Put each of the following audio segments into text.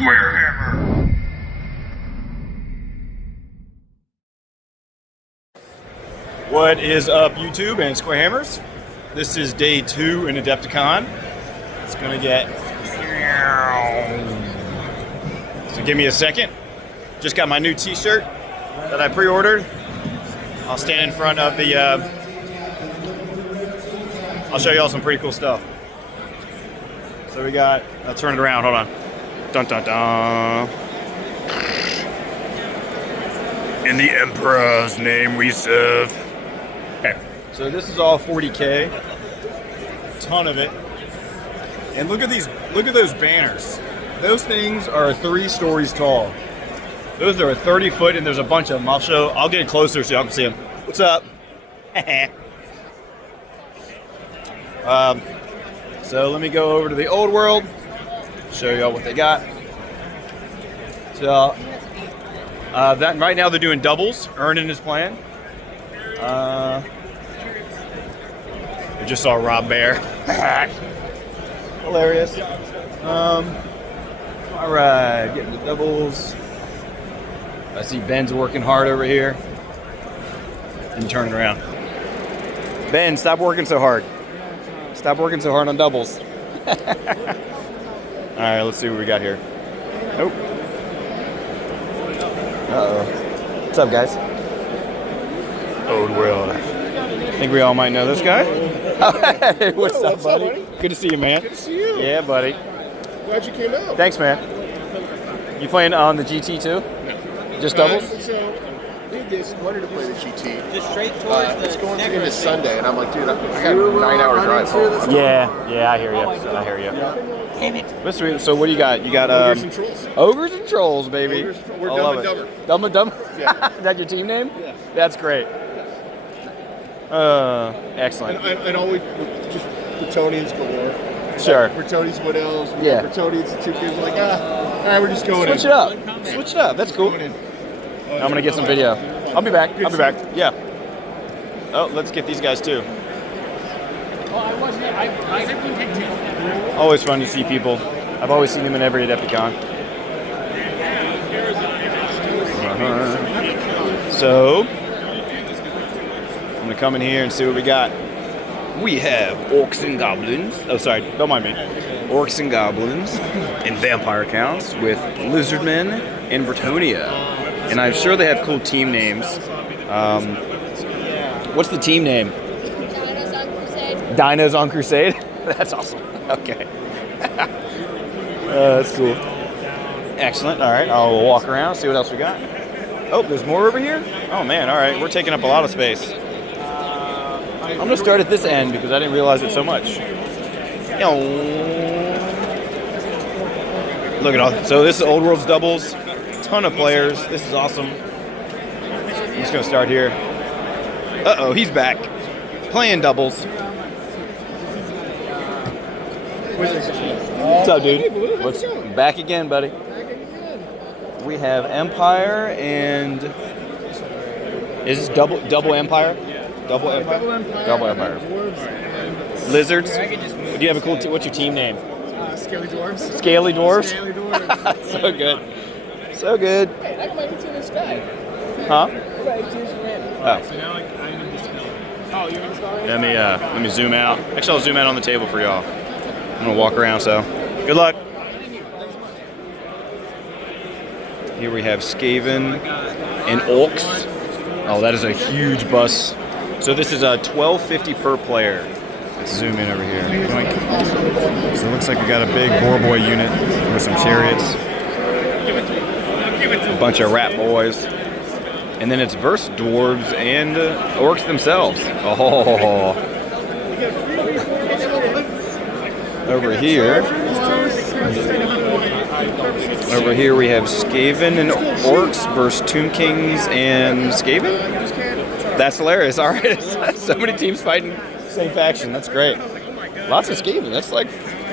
SquareHammer. What is up, YouTube and SquareHammers? This is day 2 in Adepticon. It's gonna get... So give me a second. Just got my new t-shirt that I pre-ordered. I'll stand in front of the... I'll show you all some pretty cool stuff. So we got... I'll turn it around, hold on. Dun dun dun. In the Emperor's name we serve. Okay, so this is all 40K, ton of it, and look at those banners. Those things are 3 stories tall. Those are 30 foot, and there's a bunch of them. I'll get closer so y'all can see them. What's up? So let me go over to the old world, show y'all what they got. So that right now they're doing doubles. Earning his plan. I just saw Rob Bear. Hilarious. All right, getting the doubles. I see Ben's working hard over here. And turning around. Ben, stop working so hard. Stop working so hard on doubles. All right, let's see what we got here. Nope. Uh-oh. What's up, guys? Old world. I think we all might know this guy. Hey, what's up, buddy? Good to see you, man. Good to see you. Yeah, buddy. Glad you came out. Thanks, man. You playing on the GT too? No. Just doubles? So, did this, wanted to play the GT. Just straight towards the It's going neck into right Sunday, and I'm like, dude, I got a 9-hour drive home. Yeah, I hear you. I hear you. Damn it. What's sweet? So what do you got? You got Ogres and Trolls. Ogres and Trolls, baby. Ogres, we're I Dumb love and it. Dumber. Dumb and Dumber? Yeah. Is that your team name? Yeah. That's great. Excellent. And always just Bretonians galore. Sure. Bretonians, what else? Yeah. Bretonians, the 2 kids are like, all right, we're just going Switch it up. Switch it up. That's cool. I'm gonna get some video. I'll be back. Yeah. Oh, let's get these guys too. Always fun to see people. I've always seen them in every Adepticon. So, I'm gonna come in here and see what we got. We have orcs and goblins. Oh, sorry, don't mind me. Orcs and goblins and vampire counts with lizardmen and Bretonia. And I'm sure they have cool team names. What's the team name? Dinos on Crusade. Dinos on Crusade? That's awesome. Okay. That's cool. Excellent. All right, I'll walk around, see what else we got. Oh, there's more over here? Oh, man. All right, we're taking up a lot of space. I'm going to start at this end because I didn't realize it so much. Look at all. So this is Old World's doubles. Ton of players. This is awesome. I'm just going to start here. Uh-oh, he's back. Playing doubles. What's up, dude? What's back again, buddy? We have Empire and is this double Empire? Double Empire. Double Empire. Lizards. Do you have a cool? What's your team name? Scaly Dwarves. Scaly Dwarves. Scaly Dwarves. So good. So good. Hey, I might be to this guy. Huh? Oh. So now I am dispelling. Oh, you're installing? Let me zoom out. Actually, I'll zoom out on the table for y'all. I'm gonna walk around. So good luck. Here we have Skaven and Orcs. Oh, that is a huge bus. So this is a $12.50 per player. Let's zoom in over here. So it looks like we got a big boar boy unit with some chariots. A bunch of rat boys. And then it's verse dwarves and orcs themselves. Oh. Over here we have Skaven and Orcs versus Tomb Kings and Skaven. That's hilarious. All right, so many teams fighting the same faction. That's great. Lots of Skaven. That's like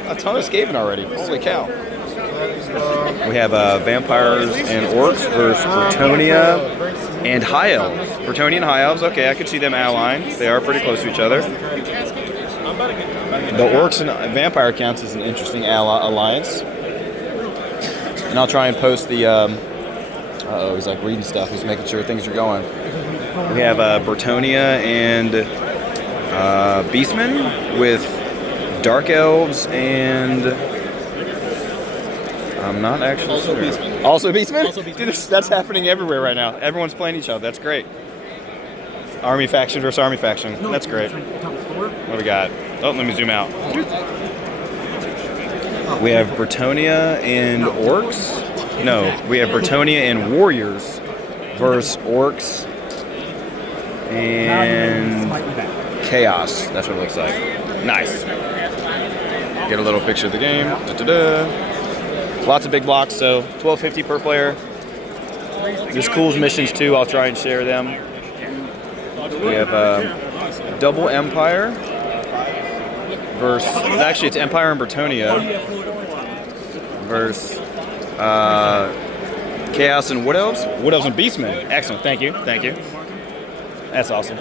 a ton of Skaven already. Holy cow. We have vampires and orcs versus Bretonia and High Elves. Bretonia and High Elves. Okay, I could see them allying. They are pretty close to each other. The orcs and vampire counts as an interesting alliance. And I'll try and post the. Uh-oh, he's like reading stuff. He's making sure things are going. We have Bertonia and Beastmen with Dark Elves and I'm not actually Also sure. Beastmen. Also Beastmen? Also Beastmen. Dude, that's happening everywhere right now. Everyone's playing each other. That's great. Army faction versus army faction. That's great. What do we got? Oh, let me zoom out. We have Bertonia and Orcs. No, we have Bertonia and Warriors versus Orcs and Chaos. That's what it looks like. Nice. Get a little picture of the game. Da-da-da. Lots of big blocks, so $12.50 per player. There's Cool's missions too. I'll try and share them. We have Double Empire versus. Actually, it's Empire and Bertonia versus Chaos and Wood Elves. Wood Elves and Beastmen. Excellent. Thank you. Thank you. That's awesome.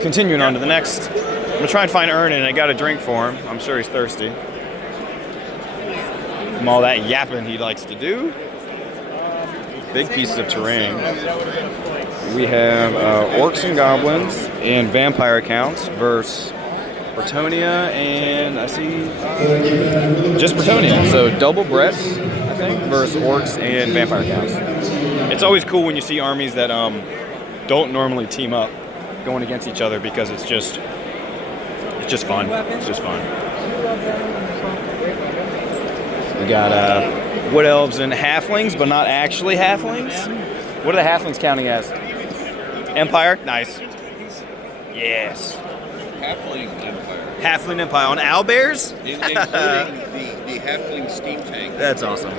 Continuing on to the next. I'm gonna try and find Ernan, and I got a drink for him. I'm sure he's thirsty. From all that yapping he likes to do. Big pieces of terrain. We have Orcs and Goblins and Vampire accounts versus Bertonia and I see just Bertonia. So double Bretts, I think, versus Orcs and Vampire accounts. It's always cool when you see armies that don't normally team up going against each other because it's just fun. It's just fun. We got Wood Elves and Halflings, but not actually Halflings. What are the Halflings counting as? Empire? Nice. Yes. Halfling Empire. Halfling Empire on owlbears? Including the Halfling steam tank. That's awesome.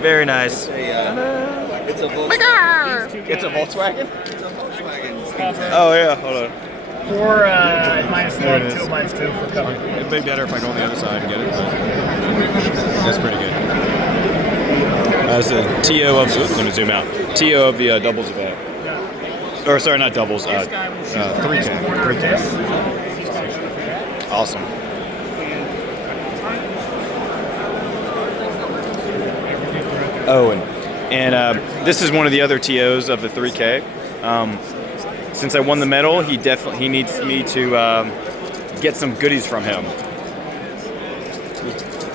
Very nice. It's a Volkswagen. It's a Volkswagen? It's a Volkswagen steam tank. Oh yeah, hold on. 4 minus There it 1, is. 2 minus 2 for cover. It'd be better if I go on the other side and get it, but that's pretty good. That's a TO of, oops, let me zoom out. TO of the doubles event. Or sorry, not doubles, 3K. 3K. Awesome. Oh, and this is one of the other TOs of the 3K. Since I won the medal, he needs me to get some goodies from him.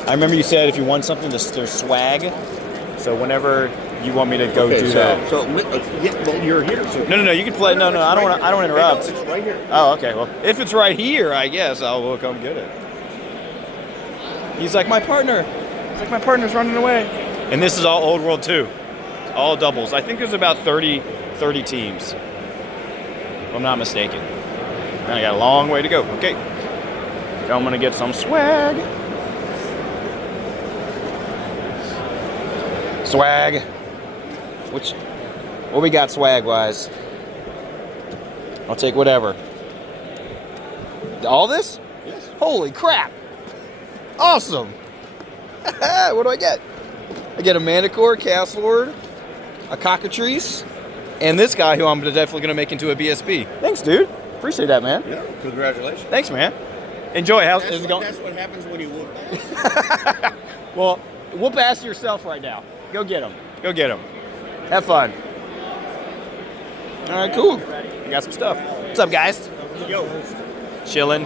I remember you said if you won something, there's swag. So whenever you want me to go do that. So yeah, well, you're here. So No, you can play. No, I don't want to interrupt. It's right here. Oh, okay. Well, if it's right here, I guess I'll come get it. He's like my partner. He's like my partner's running away. And this is all Old World 2. All doubles. I think there's about 30 teams. If I'm not mistaken. And I got a long way to go. Okay. So I'm gonna get some swag. Swag. What we got swag wise? I'll take whatever. All this? Yes. Holy crap! Awesome! What do I get? I get a Manticore, Chaos Lord, a Cockatrice, and this guy who I'm definitely gonna make into a BSB. Thanks, dude. Appreciate that, man. Yeah. Congratulations. Thanks, man. Enjoy. How's it going? That's what happens when you whoop. Well, whoop ass yourself right now. Go get him. Go get him. Have fun. All right, cool. I got some stuff. What's up, guys? Yo. Chilling.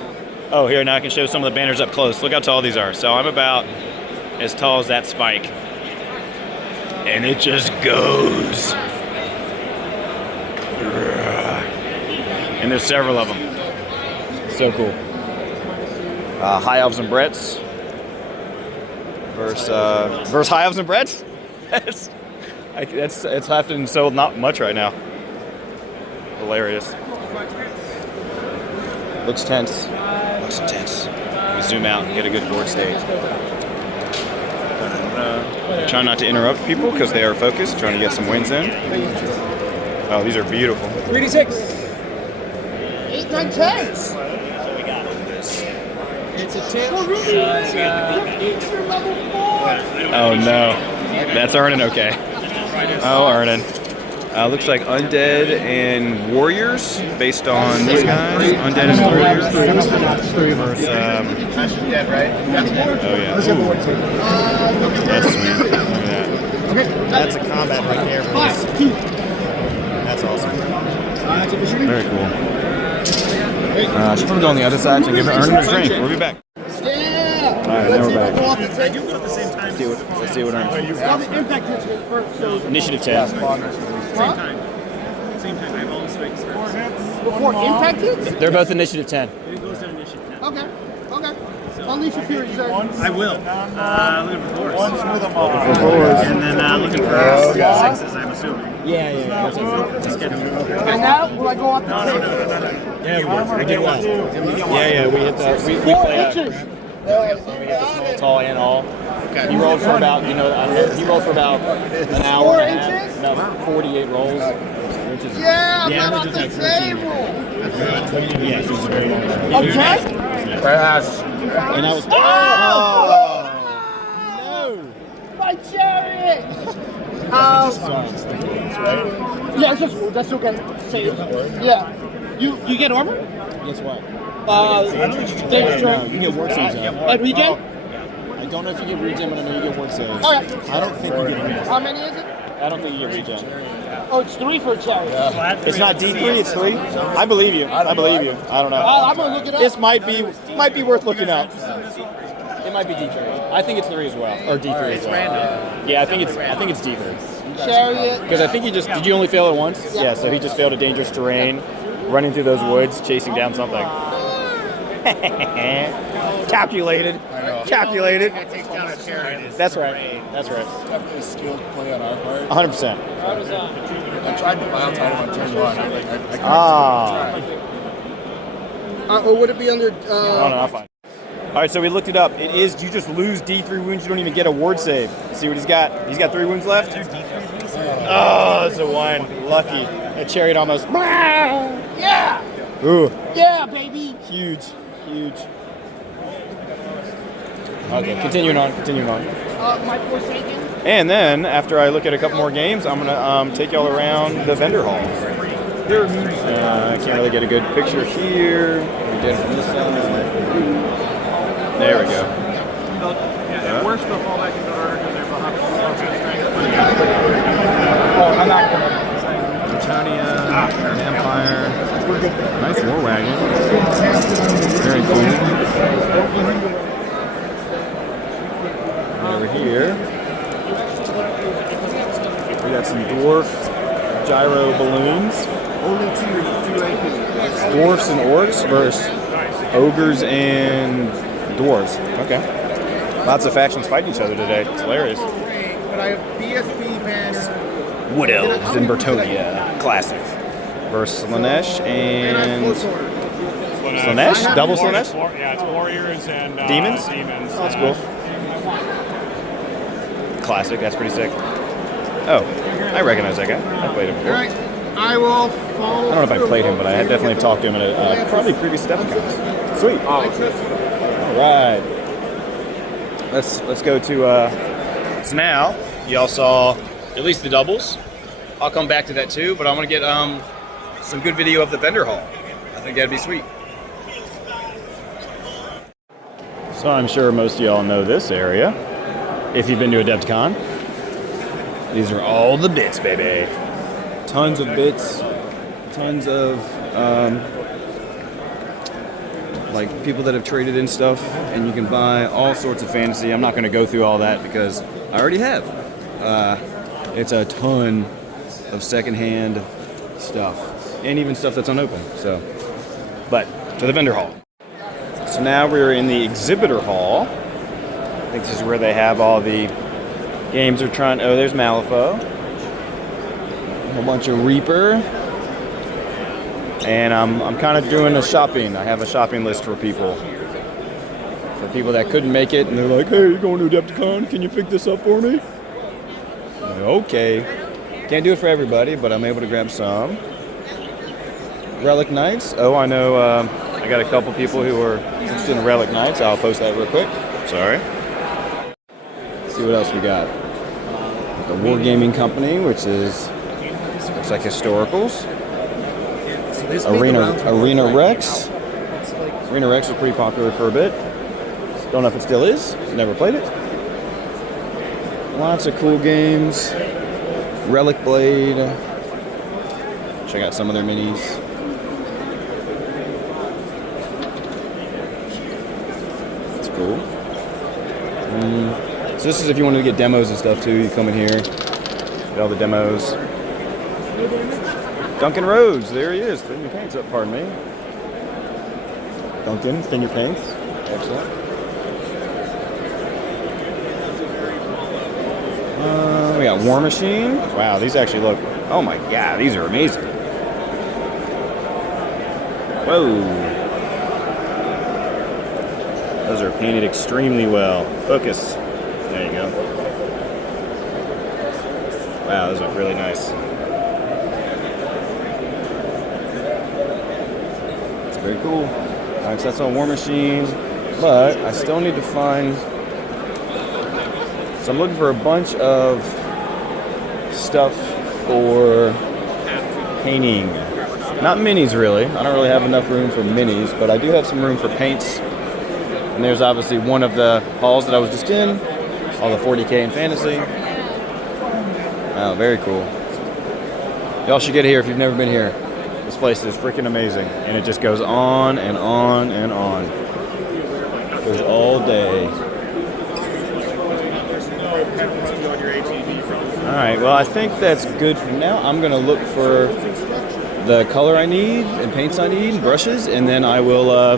Oh, here, now I can show some of the banners up close. Look how tall these are. So I'm about as tall as that spike. And it just goes. And there's several of them. So cool. High Elves and Bretts. Versus High Elves and Bretts? It's happening so not much right now. Hilarious. Looks tense. Looks intense. We zoom out and get a good board stage. Try not to interrupt people because they are focused, trying to get some wins in. Oh, these are beautiful. 3d6. 8, 9, 10. It's a 10. Oh no. That's Ernan, okay. Oh, Ernan. Looks like Undead and Warriors, based on these guys. Undead and Warriors. Versus, Dead, right? oh yeah. Ooh. That's sweet. Look at that. That's a combat right there, boys. That's awesome. Very cool. Should put it on the other side to give it earn him a drink. We'll be back. Yeah. All right, now we're back. I do go at the same time. Let's see what earns. Well, the impact hits me first. So Initiative 10. huh? Same time. I have all the strikes first. Before impact hits? They're both initiative 10. It goes to initiative 10. Okay. Okay. Unleash your fury, sir. I will. Looking for fours. Fours. And then looking for sixes, I'm assuming. Yeah. Just kidding. And now, will I go off the table? Yeah, we did one. Yeah, we hit that. We 4 play inches. tall and all. Okay. He rolled for about, I don't know, he rolled for about an hour 4 and a half. inches? About 48 rolls. Which is, Yeah, I'm not off the table. Yeah, it's a very long time. Okay. and I was. Oh! No! My chariot! Yeah, it's just that's okay. Save. Yeah. You get armor? Guess what? Dangerous No, turn. you get word saves. And regen? I don't know if you get regen, but I know you get word saves. Okay. I don't think you get regen. How many is it? I don't think you get regen. Oh, it's 3 for a chariot. It's not D3, it's 3. I believe you. I believe you. I don't know. I'm gonna look it up. This might be worth looking up. It might be D3. I think it's 3 as well, or D3 as well. Yeah, I think it's D3. Chariot. Because I think did you only fail it once? Yeah, so he just failed a dangerous terrain, running through those woods, chasing down something. Calculated. Calculated. That's right. That's right. Definitely a skilled play on our part. 100%. I tried to file title on turn 1. Or would it be under? Oh, no, I'm fine. All right, so we looked it up. It is, you just lose D3 wounds. You don't even get a ward save. See what he's got? He's got 3 wounds left. Oh, it's a 1. Lucky. A chariot almost. Yeah. Ooh, Yeah, baby. huge. Okay, continuing on. My Forsaken. And then, after I look at a couple more games, I'm going to take y'all around the vendor hall. I can't really get a good picture here. We did it from this side. There we go. Worse, they'll fall back into order because they're behind. I'm not gonna. Britannia, Empire. Nice war wagon. Very cool. Over here, we got some dwarf gyro balloons. Dwarfs and orcs versus ogres and dwarves. Okay. Lots of factions fighting each other today. It's hilarious. But I have BSB banner. Wood elves in Bertonia. Classic. Versus Slanesh and Slanesh? Double Slanesh? Yeah, it's warriors and Demons? Demons. Oh, that's cool. Classic. That's pretty sick. Oh, I recognize that guy. I played him before. All right. I will follow. I don't know if I played him, but I had definitely talked to him at probably previous Adepticons. Sweet. All right. Let's go to. So now y'all saw at least the doubles. I'll come back to that too, but I'm gonna get some good video of the vendor hall. I think that'd be sweet. So I'm sure most of y'all know this area. If you've been to Adepticon, these are all the bits, baby. Tons of bits, tons of like people that have traded in stuff, and you can buy all sorts of fantasy. I'm not going to go through all that because I already have. It's a ton of secondhand stuff, and even stuff that's unopened. So, but to the vendor hall. So now we're in the exhibitor hall. I think this is where they have all the games they're trying. Oh, there's Malifaux. A bunch of Reaper. And I'm kind of doing a shopping. I have a shopping list for people. For people that couldn't make it, and they're like, hey, you're going to Adepticon? Can you pick this up for me? I'm like, okay. Can't do it for everybody, but I'm able to grab some. Relic Knights. Oh, I know. I got a couple people who are interested in Relic Knights. I'll post that real quick. Sorry. Let's see what else we got. The Wargaming Company, which is Looks like historicals. Arena Rex. Arena Rex was pretty popular for a bit. Don't know if it still is. Never played it. Lots of cool games. Relic Blade. Check out some of their minis. That's cool. So this is if you wanted to get demos and stuff too. You come in here, get all the demos. Duncan Rhodes, there he is. Thin your paints up, pardon me. Duncan, thin your paints. Excellent. We got War Machine. Wow, these actually look, oh my god, these are amazing. Whoa. Those are painted extremely well. Focus. There you go. Wow, those look really nice. It's very cool. Alright, so that's on War Machine. But I still need to find. So I'm looking for a bunch of stuff for painting. Not minis really. I don't really have enough room for minis, but I do have some room for paints. And there's obviously one of the halls that I was just in. All the 40K in fantasy. Oh, very cool. Y'all should get here if you've never been here. This place is freaking amazing. And it just goes on and on and on. It goes all day. Alright, well I think that's good for now. I'm going to look for the color I need and paints I need and brushes, and then I will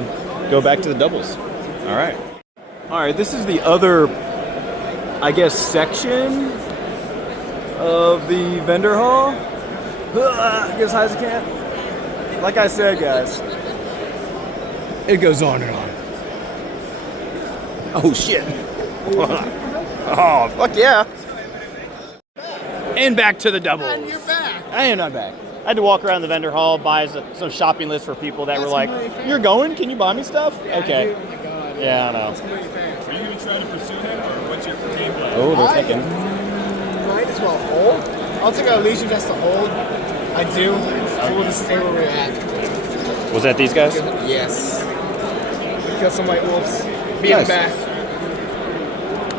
go back to the doubles. Alright. Alright, this is the other, I guess, section of the vendor hall. Get as high as I can. Like I said, guys, it goes on and on. Oh shit. Oh, fuck yeah. And back to the doubles. And you're back. I am not back. I had to walk around the vendor hall, buy some shopping lists for people that were like, "You're going? Can you buy me stuff?" Yeah, okay. Oh my God, yeah, I know. Are you going to try to pursue him, or what's your game plan? Oh, they're thinking. Might as well hold. I'll take a leisure just to hold. I do. So we'll just stay where we're at. Was that these guys? Yes. Kill some white wolves. Be in the back.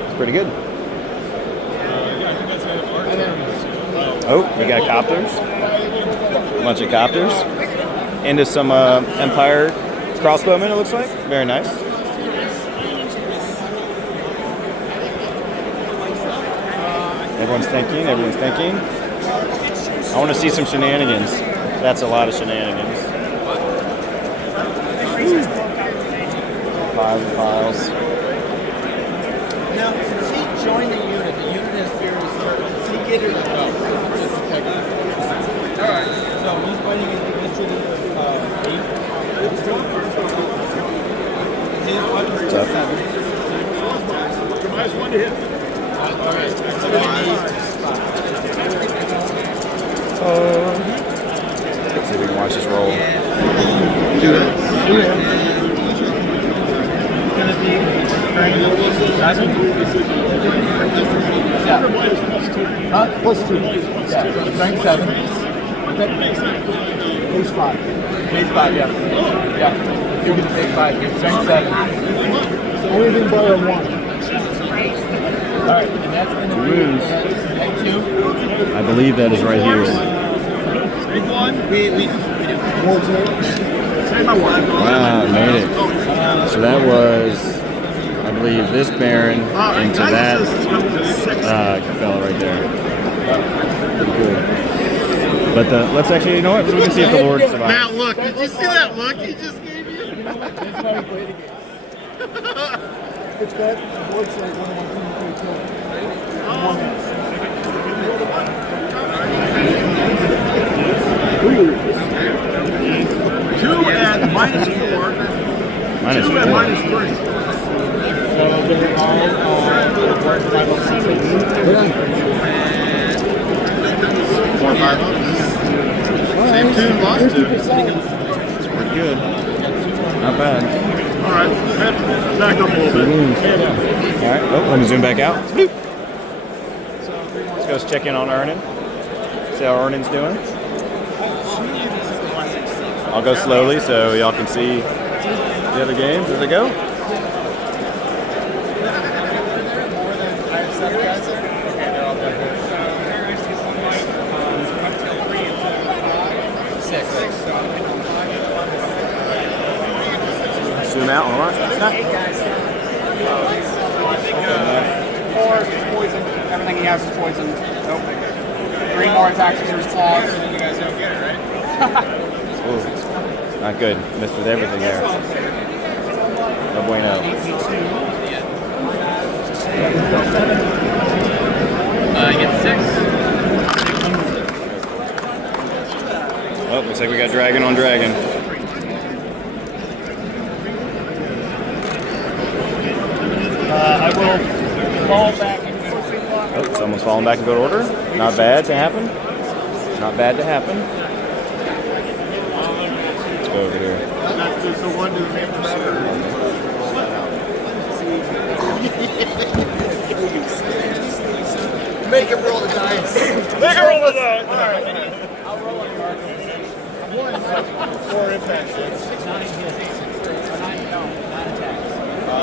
It's pretty good. Oh, we got copters. A bunch of copters. Into some Empire crossbowmen, it looks like. Very nice. Everyone's thinking. I want to see some shenanigans. That's a lot of shenanigans. Piles and piles. Now, since he joined the unit has fearless courage. Does he get it or no? Alright, so he's fighting against the 8. His 7. Minus 1 to hit. Let's see if we can watch this roll. Plus 2. Yeah. Rank 7. Base 5. Base 5, yeah. Yeah. You get the base 5. Rank 7. Anything but a 1. Alright, and that's going to be at 2. I believe that is right here. Big 1. We do. Wow, made it. So that was, I believe, this Baron into that fella right there. Pretty cool. But let's actually, you know what? We can see if the Lord survives. Now look, did you see that look he just gave you? It's that Lord's like 1, 2 at -4. Minus 2 4. at -3. So they're all 4 or 5 Same 2, lost 2. It's pretty good. Not bad. Alright, back up a little bit. Alright, oh, let me zoom back out. Bloop. Let's go check in on Ernan. See how Ernan's doing. I'll go slowly so y'all can see the other games as they go. Zoom out, all right. Four is poison. Everything he has is poison. Nope. 3 more attacks with his claws. You guys don't get it, right? Ooh, not good. Missed with everything there. No bueno. You get 6. Oh, looks like we got dragon on dragon. I will fall back and Oh, someone's falling back in good order. Not bad to happen. Not bad to happen. Let's go over here. So one to the main Make him roll the dice. Make her roll the dice. All right. I'll roll on your 4 impact hits. 9 attacks.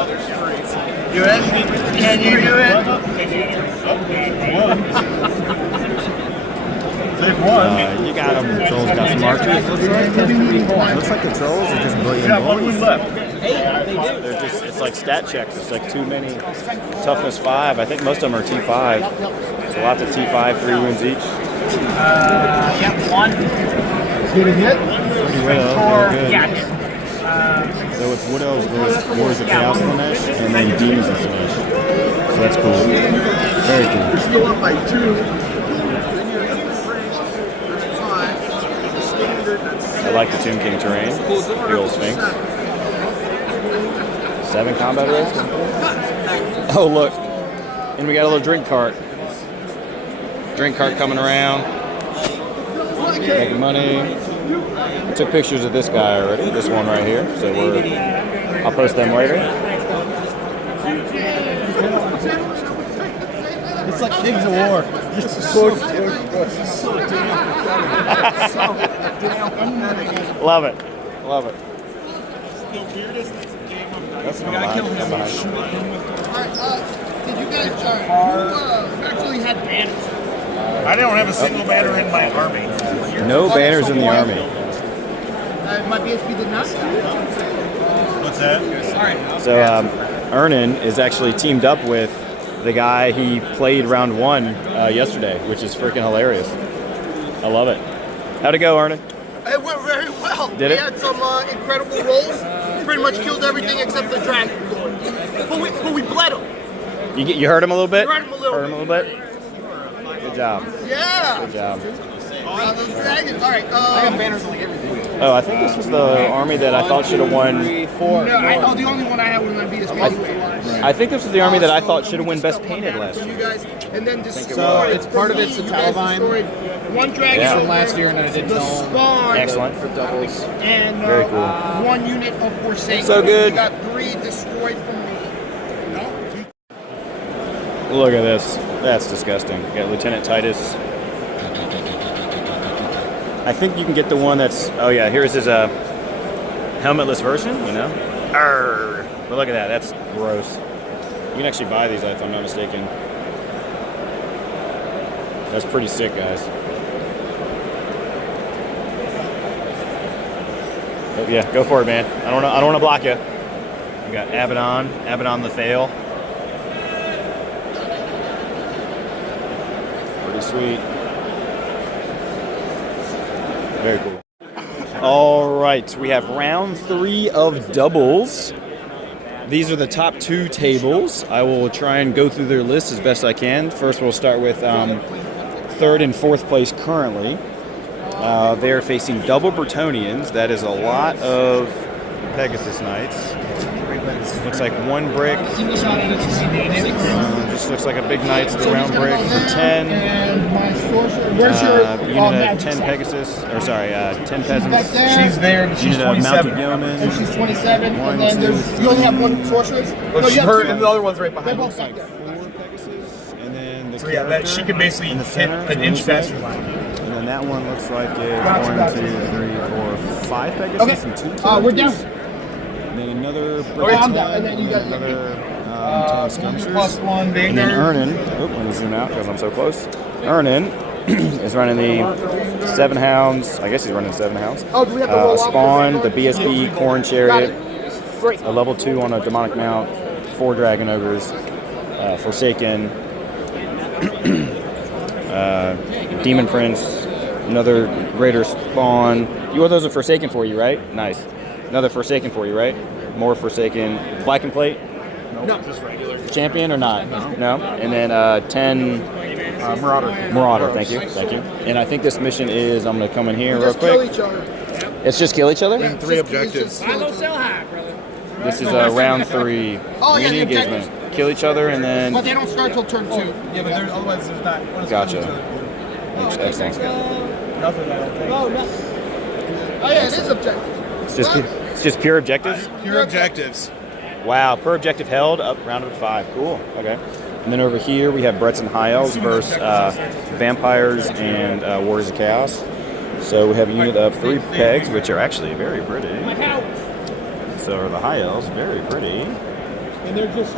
There's 3. Do it? Can you do it? You got them. Trolls got some archers. Looks like the trolls are just brilliant. Yeah, one was left. They're just, it's like stat checks. It's like too many. Toughness 5. I think most of them are T5. So lots of T5, 3 wounds each. Yeah, 1. Pretty well. Very good. Yeah. So with Wood Elves goes Wars of Chaos Slanesh and then Demons of Slanesh. So that's cool. Very cool. You're still up by 2. I like the Tomb King terrain. The old Sphinx. 7 combat race. Oh, look. And we got a little drink cart. Drink cart coming around. Making money. Took pictures of this guy already. This one right here. So I'll post them later. It's like Kings of War. Love it. Love it. The weirdest game of That's dice. We gotta kill him. Did you guys who actually had banners? I don't have a single banner in my army. No banners in the army. My BSB did not. What's that? So Ernan is actually teamed up with the guy he played round 1 yesterday, which is freaking hilarious. I love it. How'd it go, Ernan? It went very well. Did we it? had some incredible rolls. Pretty much killed everything except the dragon. But we bled him. You heard him a little bit? Heard him a little bit. Good job. Yeah. Good job. Those dragons. All right. I got banners on like everything. Oh, I think this was the army that I thought should have won. No, the only one I had was my BSB. I think this was the army that I thought should have won Best Painted last year. You guys, and then destroyed. So it's part of it's the You guys Talabine. destroyed one dragon Yeah. From last year, and then I did the Dome spawn, Excellent. for doubles. and Very cool. 1 unit of Forsaken. So good. You got 3 destroyed from me. Look at this. That's disgusting. You got Lieutenant Titus. I think you can get the one that's. Oh yeah, here's his helmetless version. You know. Arrgh. But look at that. That's gross. You can actually buy these if I'm not mistaken. That's pretty sick, guys. Oh, yeah, go for it, man. I don't want to block you. We got Abaddon the Fail. Pretty sweet. Very cool. All right, we have round 3 of doubles. These are the top 2 tables. I will try and go through their list as best I can. First, we'll start with 3rd and 4th place currently. They are facing double Bretonians. That is a lot of Pegasus Knights. Looks like 1 brick. Just looks like a big Knights, the round brick for 10. And my sorcerer. Where's your Unit of 10 Pegasus, or sorry, 10 peasants. She's there. Unit of mounted yeomen. And she's 27. One, and then two, there's you only have 1 sorceress. No, you have Her 2. and the other one's right They're behind both me. back there. 4 Pegasus, and then the So yeah, that she could basically in the hit center, an so inch looks like- faster line. And then that one looks like it's 1, 2, 3, 4, 5 Pegasus Okay. and 2 We're down. And then another brick Okay, of I'm 10, down. And then you guys- another 10 skirmishers. +1 big And then nerd. Ernan, let me zoom out because I'm so close. Ernan is running the 7 hounds. I guess he's running 7 hounds. Oh, do we have to roll off? Spawn, the BSB Corn Got Chariot, it. Great. a level 2 on a demonic mount, 4 dragon ogres, Forsaken, Demon Prince, another Greater Spawn. You want those are Forsaken for you, right? Nice. Another Forsaken for you, right? More Forsaken. Black and plate? No. Champion or not? No. And then 10 Marauder. Thank you. And I think this mission is, I'm going to come in here real Just kill quick. each other. It's just kill each other? And 3 objectives. Buy low, sell high, brother. This is round 3. Oh, yeah, Unity the engagement. Kill each other and then... But they don't start till turn 2. Yeah, but there's otherwise there's not. Gotcha. Excellent. Nothing, I don't think. Oh, no. Oh, yeah, it is objective. It's just pure objectives? Pure objectives. Wow, per objective held, up rounded to 5. Cool. Okay. And then over here we have Bretts and High Elves versus Vampires and Warriors of Chaos. So we have a unit of 3 pegs, which are actually very pretty. So the High Elves, very pretty. And they're just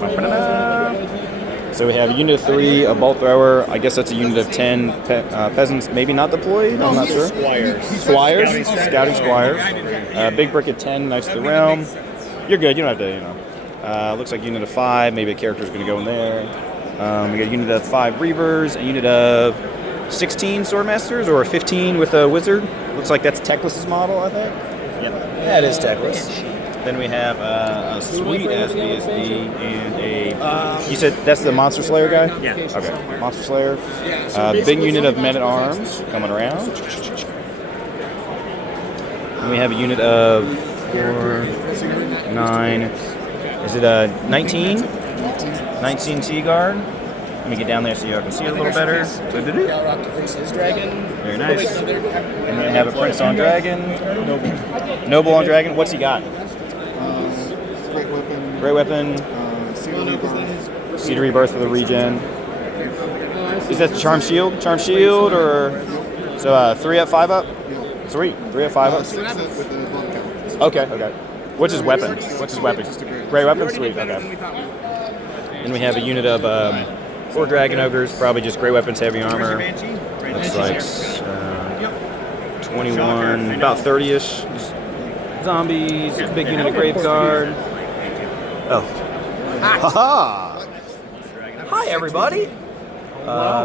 So we have a unit of 3, a bolt thrower. I guess that's a unit of 10 peasants, maybe not deployed. I'm not sure. Squires, scouting squires. Big brick at 10, Knights of the Realm. You're good. You don't have to, looks like a unit of 5. Maybe a character's going to go in there. We got a unit of 5 Reavers, a unit of 16 Swordmasters, or 15 with a Wizard. Looks like that's Teclis's model, I think. Yep. That is Teclis. Then we have a sweet SBSB and a. You said that's the Monster Slayer guy? Yeah. Okay. Monster Slayer. Big unit of Men at Arms coming around. And we have a unit of 4, 9. Is it a 19? 19 Sea Guard. Let me get down there so you can see it a little better. Very nice. And then have a Prince on Dragon. Noble on Dragon. What's he got? Great weapon. Seed Rebirth for the regen. Is that Charm Shield? Charm Shield or so 3 up, 5 up? Sweet. 3 up, 5 up. Okay. What's his weapon? Great weapon? Sweet. Okay. And we have a unit of 4 Dragon Ogres, probably just great weapons, heavy armor. Looks like 21, about 30-ish. Zombies, a big unit of Grave Guard. Oh. Ha-ha! Hi, everybody!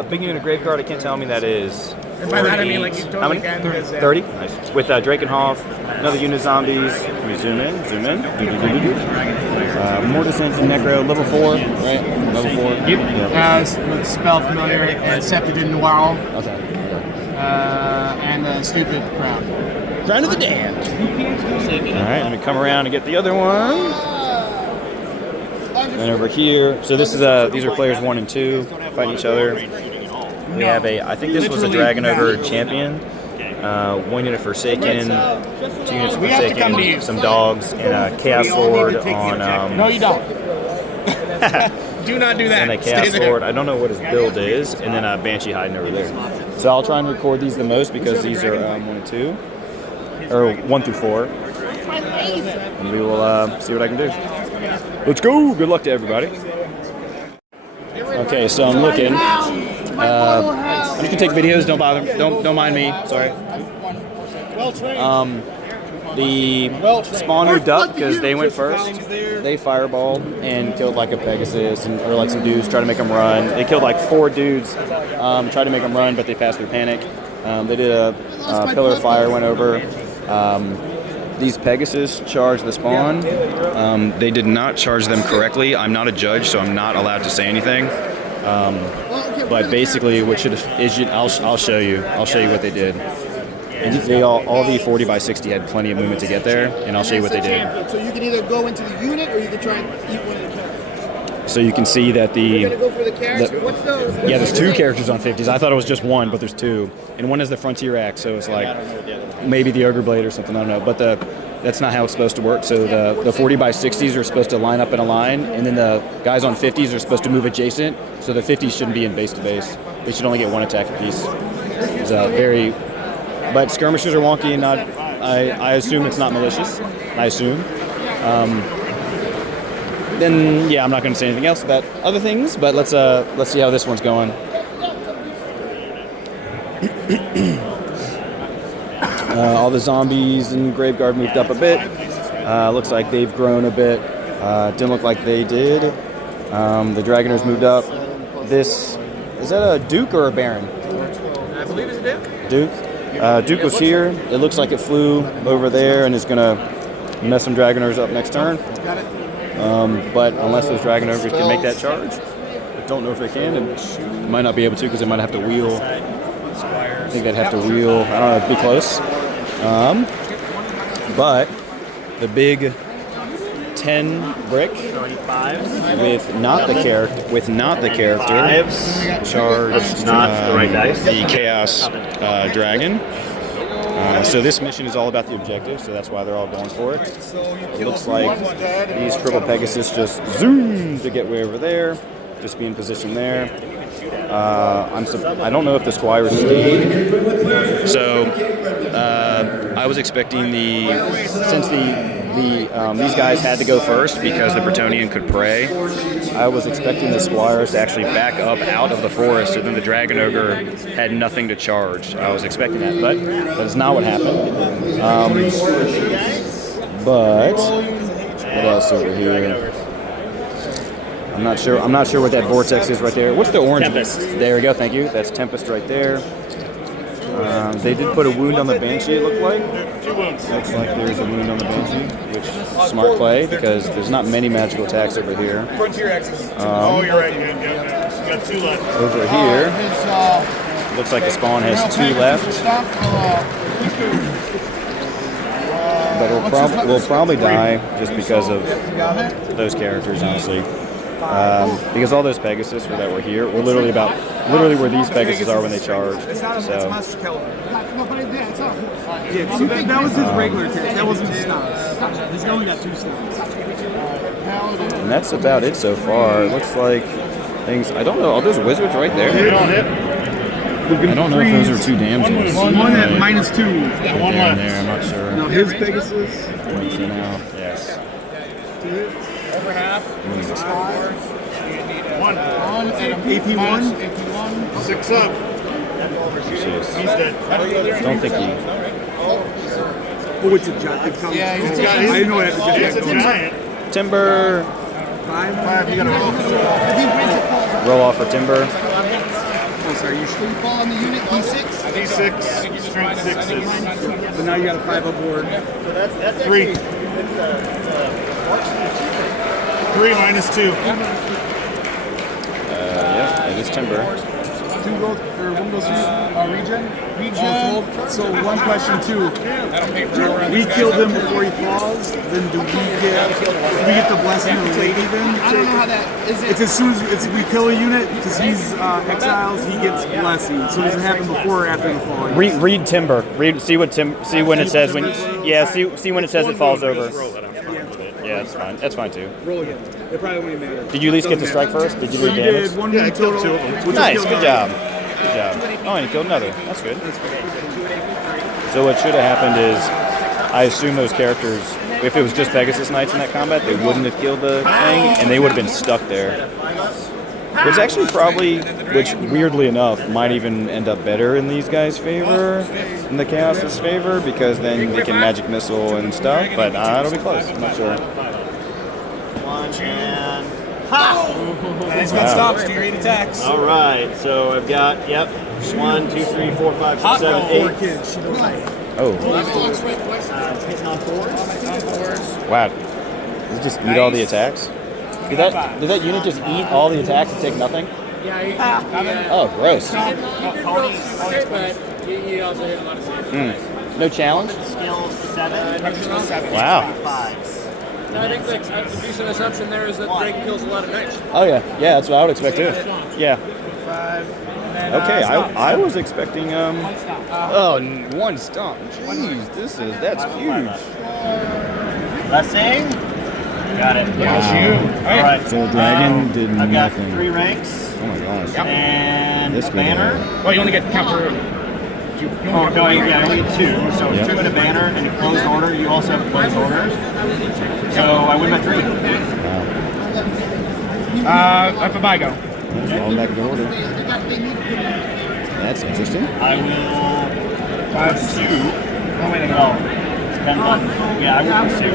Big unit of Grave Guard, I can't tell how many that is. And by that I mean like you How many? totally can. 30? Nice. With Drakenhoff, another unit of zombies. Let me zoom in. Mortis and Necro, level 4, right? Level 4. Yep. With spell familiar and Scepter Noir. Okay. And Stupid Crown. Crown of the Damned. Alright, let me come around and get the other one. And over here, so this is these are players 1 and 2 fighting each other. We have I think this was a Dragon Ogre champion. 1 unit Forsaken, 2 units Forsaken, some dogs, and a Chaos Sword on. No, you don't. Do not do that. And a Chaos Sword. I don't know what his build is, and then a Banshee hiding over there. So I'll try and record these the most because these are 1 and 2, or 1 through 4, and we will see what I can do. Let's go. Good luck to everybody. Okay, so I'm looking. I'm just gonna take videos. Don't bother. Don't mind me. Sorry. The spawner duck because they went first. They fireballed and killed like a Pegasus or like some dudes. Tried to make them run. They killed like 4 dudes. Tried to make them run, but they passed through panic. They did a pillar of fire. Went over. These Pegasus charged the spawn. They did not charge them correctly. I'm not a judge, so I'm not allowed to say anything. But basically, I'll show you. I'll show you what they did. And they all the 40 by 60 had plenty of movement to get there, and I'll show you what they did. So you can either go into the unit or you can try and eat one of the characters. So you can see that You're gonna go for the character. What's the? yeah, there's 2 characters on 50s. I thought it was just 1, but there's 2, and 1 is the Frontier Axe, so it's like maybe the Ogre Blade or something. I don't know, but that's not how it's supposed to work. So the 40 by 60s are supposed to line up in a line, and then the guys on 50s are supposed to move adjacent. So the 50s shouldn't be in base to base. They should only get 1 attack apiece. It's but skirmishers are wonky and not I assume it's not malicious. I assume. Then yeah, I'm not going to say anything else about other things. But let's see how this one's going. All the zombies in Graveguard moved up a bit. Looks like they've grown a bit. Didn't look like they did. The Dragoners moved up. This is that a Duke or a Baron? I believe it's a Duke. Duke. Duke was here. It looks like it flew over there and is gonna mess some Dragoners up next turn. But unless those Dragoners can make that charge, I don't know if they can, and might not be able to because they might have to wheel. I think they'd have to wheel. I don't know. It'd be close. But the big 10 brick with not the character charged the Chaos Dragon. So this mission is all about the objective, so that's why they're all going for it. It looks like these Triple Pegasus just zoom to get way over there, just be in position there. I don't know if the Squires stayed. So I was expecting since these guys had to go first because the Bretonnian could pray. I was expecting the Squires to actually back up out of the forest, so then the Dragon Ogre had nothing to charge. I was expecting that, but that's not what happened. But what else over here? I'm not sure what that vortex is right there. What's the orange? Tempest. There we go. Thank you. That's Tempest right there. They did put a wound on the Banshee, it looked like. Looks like there's a wound on the Banshee, which smart play because there's not many magical attacks over here. Frontier X's. Oh, you're right. Yeah. You got 2 left. Over here, looks like the spawn has 2 left. But we'll probably die just because of those characters, honestly. Because all those Pegasus that were here were literally where these Pegasus are when they charge. So. Yeah, so that was his regular attack. That wasn't his stance. He's only got 2 stance. And that's about it so far. It looks like things. I don't know. Are those wizards right there? I don't know if those are 2 damsels. One at -2. One left. There, I'm not sure. No, his Pegasus. Now, yes. Over half. One. AP1. 6 up. Jeez. He's dead. Don't think he. Oh, it's a giant. Yeah, he's a I didn't know that. It's a giant. Timber. 5. You gotta Roll off for Timber. Oh, sorry. You should Fall on the unit, D6. D6. Strength 6s. But now you got a 5 aboard. 3. 3 -2. Yeah, it is Timber. 2 gold or 1 goes regen. So one question too. We killed him before he falls. Then do we get the blessing of the lady then? I don't know how that is. It's as soon as we kill a unit because he's exiles, he gets blessing. So does it happen before or after the fall? Read Timber. See when it says when. Yeah, see when it says it falls over. Yeah, that's fine. That's fine too. Roll again. It probably won't even matter. Did you at least get the strike first? Did you do So you damage? did 1 wound total. Nice, good job. Good job. Oh, and you killed another. That's good. So what should have happened is, I assume those characters, if it was just Pegasus Knights in that combat, they wouldn't have killed the thing, and they would have been stuck there. Which actually which weirdly enough, might even end up better in these guys' favor, in the Chaos's favor, because then they can magic missile and stuff, but it'll be close. I'm not sure. That's what stops to your 8 attacks. All right, so I've got 1, 2, 3, 4, 5, 6, 7, 8. Oh. Hitting on 4s. Wow. Did it just eat all the attacks? Did that unit just eat all the attacks and take nothing? Oh, gross. No challenge? Skills 7. Wow. 5s. I think the decent assumption there is that Drake kills a lot of knights. Oh yeah, that's what I would expect too. Yeah. Okay, I was expecting 1 stomp. Jeez, that's huge. Blessing. Got it. Wow. All right. So dragon did I've got nothing. 3 ranks. Oh my gosh. And This a banner. Well, you only get to count through. you? Oh no, yeah, I only get 2. So 2 in a banner and a closed order. You also have a closed order. So I win by 3. If I go. Falling back in order. That's interesting. I will pursue. Oh wait, no. Depends on. Yeah, I will pursue.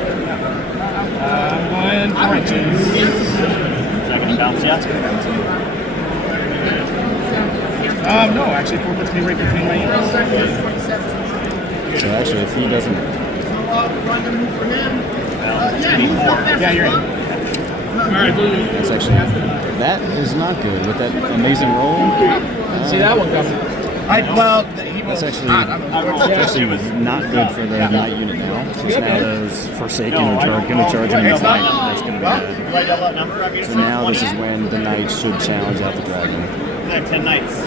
I'm going for inches. Is that going to bounce yet? No, actually, 4 puts me right between my ears. So actually, if he doesn't, Yeah, you're in. that's actually that is not good with that amazing roll. See that one coming. That's actually not good for the knight unit now. Since now those Forsaken are going to charge him in the fight. That's going to be bad. So now this is when the knight should challenge out the dragon. I have 10 knights.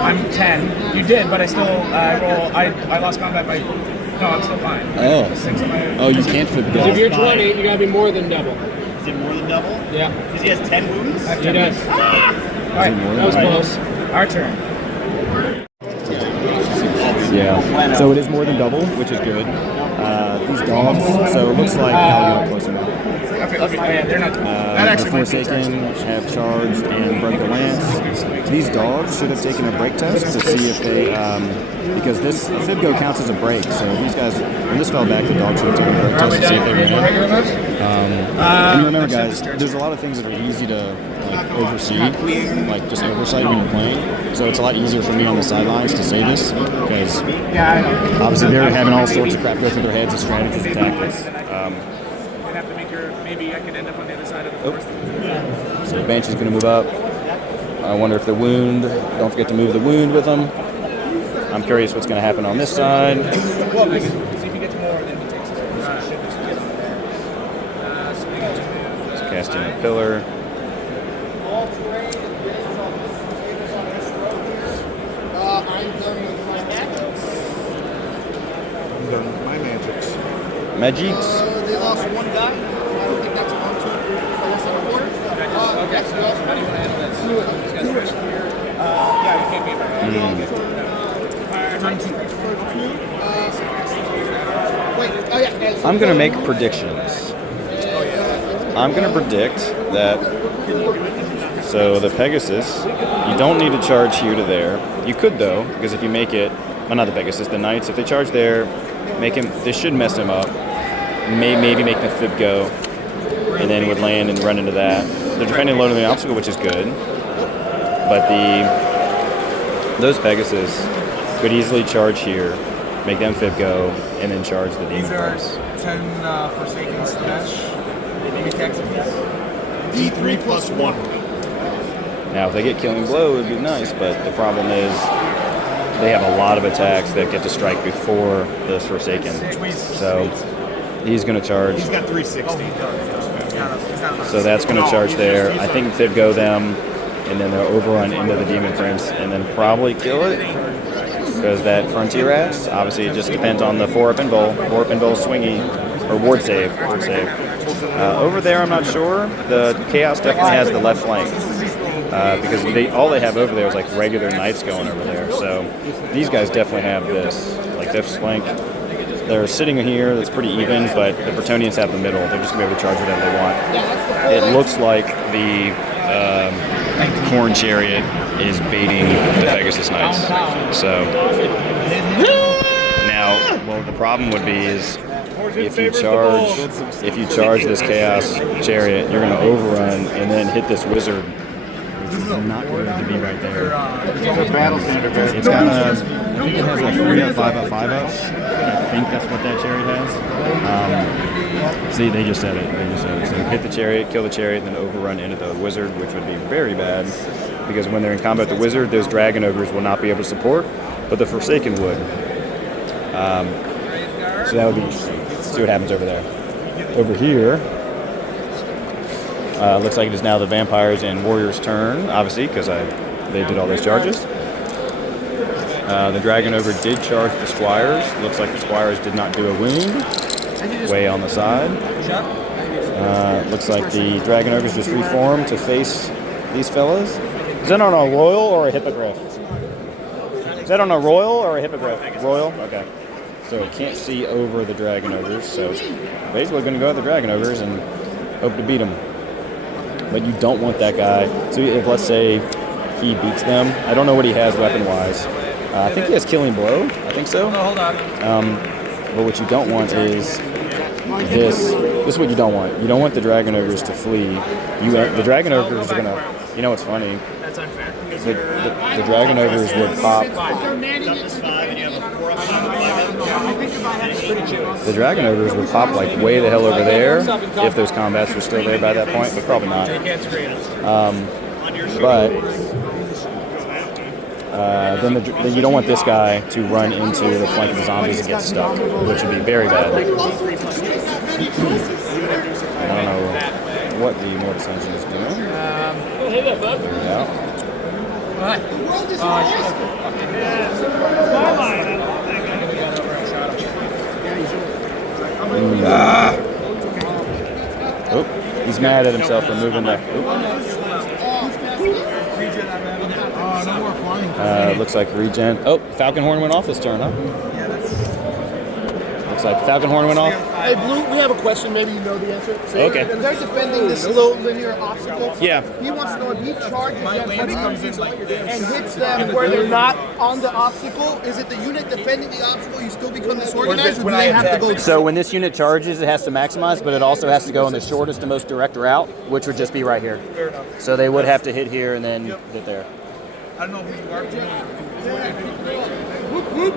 I'm 10. You did, but I still I lost combat by. No, I'm still fine. Oh, you can't flip the If you're 20, you gotta be more than double. Is it more than double? Yeah. Because he has 10 wounds? He does. Alright, That was close. our turn. Yeah. So it is more than double, which is good. These dogs. So it looks like now you're close enough. Yeah, they're not. The Forsaken have charged and broke the lance. These dogs should have taken a break test to see if they, because this Fibgo counts as a break. So these guys, when this fell back, the dogs should have taken a break test to see if they ran. And remember, guys, there's a lot of things that are easy to oversee, like just oversight when you're playing. So it's a lot easier for me on the sidelines to say this because obviously they're having all sorts of crap go through their heads and strategies and tactics. Have to make your. Maybe I could end up on the other side of the forest. So the bench is going to move up. I wonder if the wound, don't forget to move the wound with them. I'm curious what's going to happen on this side. Well, see if he gets more, then he takes it. So casting a pillar. I'm done with my magics. Magics. They lost 1 guy. I don't think that's 1, 2, 3, 4, 5, 6, 7, 4. Okay, so you also how do you want to handle this? Yeah, you can't be right. Wait, oh yeah. I'm going to make predictions. I'm going to predict that, so the Pegasus, you don't need to charge here to there. You could though, because if you make it, well not the Pegasus, the Knights, if they charge there, make him, this should mess him up. Maybe make the Fib go, and then would land and run into that. They're defending low to the obstacle, which is good. But those Pegasus could easily charge here, make them Fib go, and then charge the Demon Prince. 10 Forsaken Slash. D3 plus 1. Now, if they get Killing Blow, it would be nice, but the problem is they have a lot of attacks that get to strike before those Forsaken. So he's going to charge. He's got 360. So that's going to charge there. I think Fib go them, and then they'll overrun into the Demon Prince, and then probably kill it. Because that Frontier Axe, obviously it just depends on the 4-up and bowl. 4-up and bowl swingy, or ward save. Over there, I'm not sure. The Chaos definitely has the left flank. Because all they have over there is like regular knights going over there. So these guys definitely have this, like this flank. They're sitting here, that's pretty even, but the Bretonnians have the middle. They're just going to be able to charge whatever they want. It looks like the Horn Chariot is baiting the Pegasus Knights. So now, well, the problem would be is if you charge this Chaos Chariot, you're going to overrun and then hit this Wizard. It's not good to be right there. It's got a, I think it has a 3-up, 5-up, 5-up. I think that's what that chariot has. See, they just said it. So hit the chariot, kill the chariot, then overrun into the wizard, which would be very bad. Because when they're in combat with the wizard, those dragon ogres will not be able to support, but the Forsaken would. So that would be interesting. Let's see what happens over there. Over here, looks like it is now the Vampires and Warriors' turn, obviously, because they did all those charges. The Dragon Ogre did charge the Squires. Looks like the Squires did not do a wound. Way on the side. Looks like the Dragon Ogres just reformed to face these fellas. Is that on a Royal or a Hippogriff? that on a Royal or a Hippogriff? Royal? Okay. So it can't see over the Dragon Ogres, so basically going to go at the Dragon Ogres and hope to beat them. But you don't want that guy. So if, let's say, he beats them, I don't know what he has weapon-wise. I think he has Killing Blow. I think so. Hold on. But what you don't want is this. This is what you don't want. You don't want the Dragon Ogres to flee. The Dragon Ogres are going to... You know what's funny? That's unfair. The Dragon Ogres would pop. The Dragon Ogres would pop like way the hell over there if those combats were still there by that point, but probably not. Then you don't want this guy to run into the flank of the zombies and get stuck, which would be very bad. I don't know what the Mortis engine is doing. Yeah. Oh, he's mad at himself for moving that. Looks like regen. Oh, Falcon Horn went off this turn, huh? Looks like Falcon Horn went off. Hey, Blue, we have a question. Maybe you know the answer. So Okay. They're defending this low linear obstacle. Yeah. He wants to know if he charges them and hits them where they're not on the obstacle. Is it the unit defending the obstacle? You still become disorganized, or do they have to go? So when this unit charges, it has to maximize, but it also has to go in the shortest and most direct route, which would just be right here. So they would have to hit here and then get there. I don't know who you are. Whoop, whoop.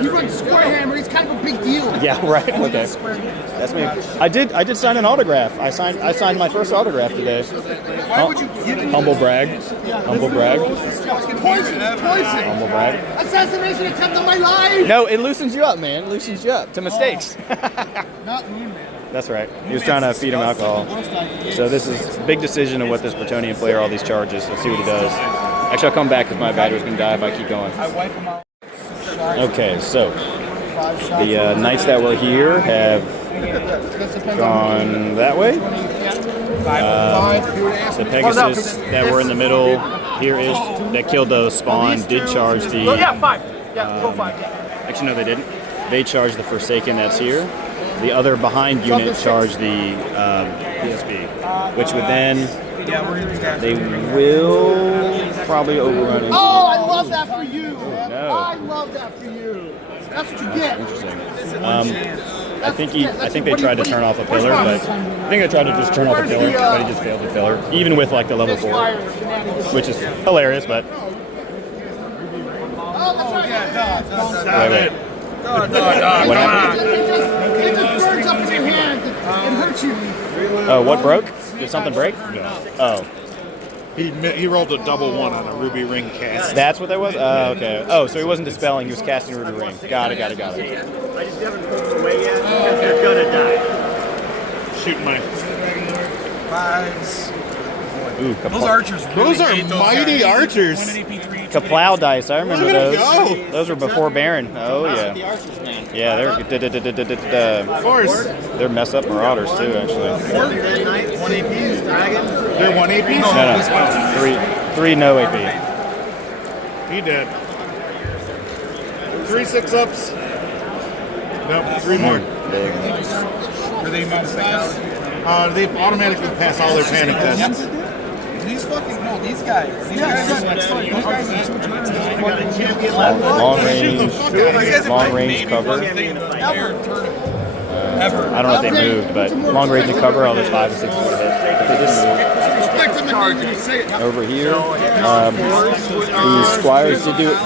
He runs SquareHammer. He's kind of a big deal. Yeah, right. Okay, that's me. I did sign an autograph. I signed my first autograph today. Why would you give him Humble brag. Humble brag. Poison. Humble brag. Assassination attempt on my life. No, it loosens you up, man. It loosens you up to mistakes. Not Moon Man. That's right. He was trying to feed him alcohol. So this is a big decision of what this Bretonian player, all these charges. Let's see what he does. Actually, I'll come back because my battery's going to die if I keep going. Okay, so the knights that were here have gone that way. The Pegasus that were in the middle here-ish that killed those spawn did charge the... Yeah, 5. Yeah, go 5. Actually, no, they didn't. They charged the Forsaken that's here. The other behind unit charged the PSB, which would then... They will probably overrun into... Oh, I love that for you, man. No. I love that for you. That's what you get. Interesting. I think they tried to turn off a pillar, but I think they tried to just turn off a pillar, but he just failed the pillar, even with like the level 4, which is hilarious. But wait. What happened? It just burns up in your hand and hurts you. Oh, what broke? Did something break? No. Oh. He rolled a double 1 on a ruby ring cast. That's what that was? Oh, okay. Oh, so he wasn't dispelling, he was casting Ruby Ring. Got it. I just haven't put away yet because they're gonna die. Shoot my. Ooh, Those archers really Those are hate those mighty guys. archers. 1 AP3. Kaplow dice, I remember Look at those. it go. Those were before Baron. Oh, yeah. Yeah, they're... Of course. They're mess up marauders, too, actually. 1 AP dragon. They're 1 AP? No. Three no AP. He did. 3 6-ups. Nope, 3 more. Are they maxed out? They automatically pass all their panic tests. These fucking these guys. Long range cover. I don't know if they moved, but long range and cover, all those 5 and 6 would have hit. But they didn't move. Over here, the Squires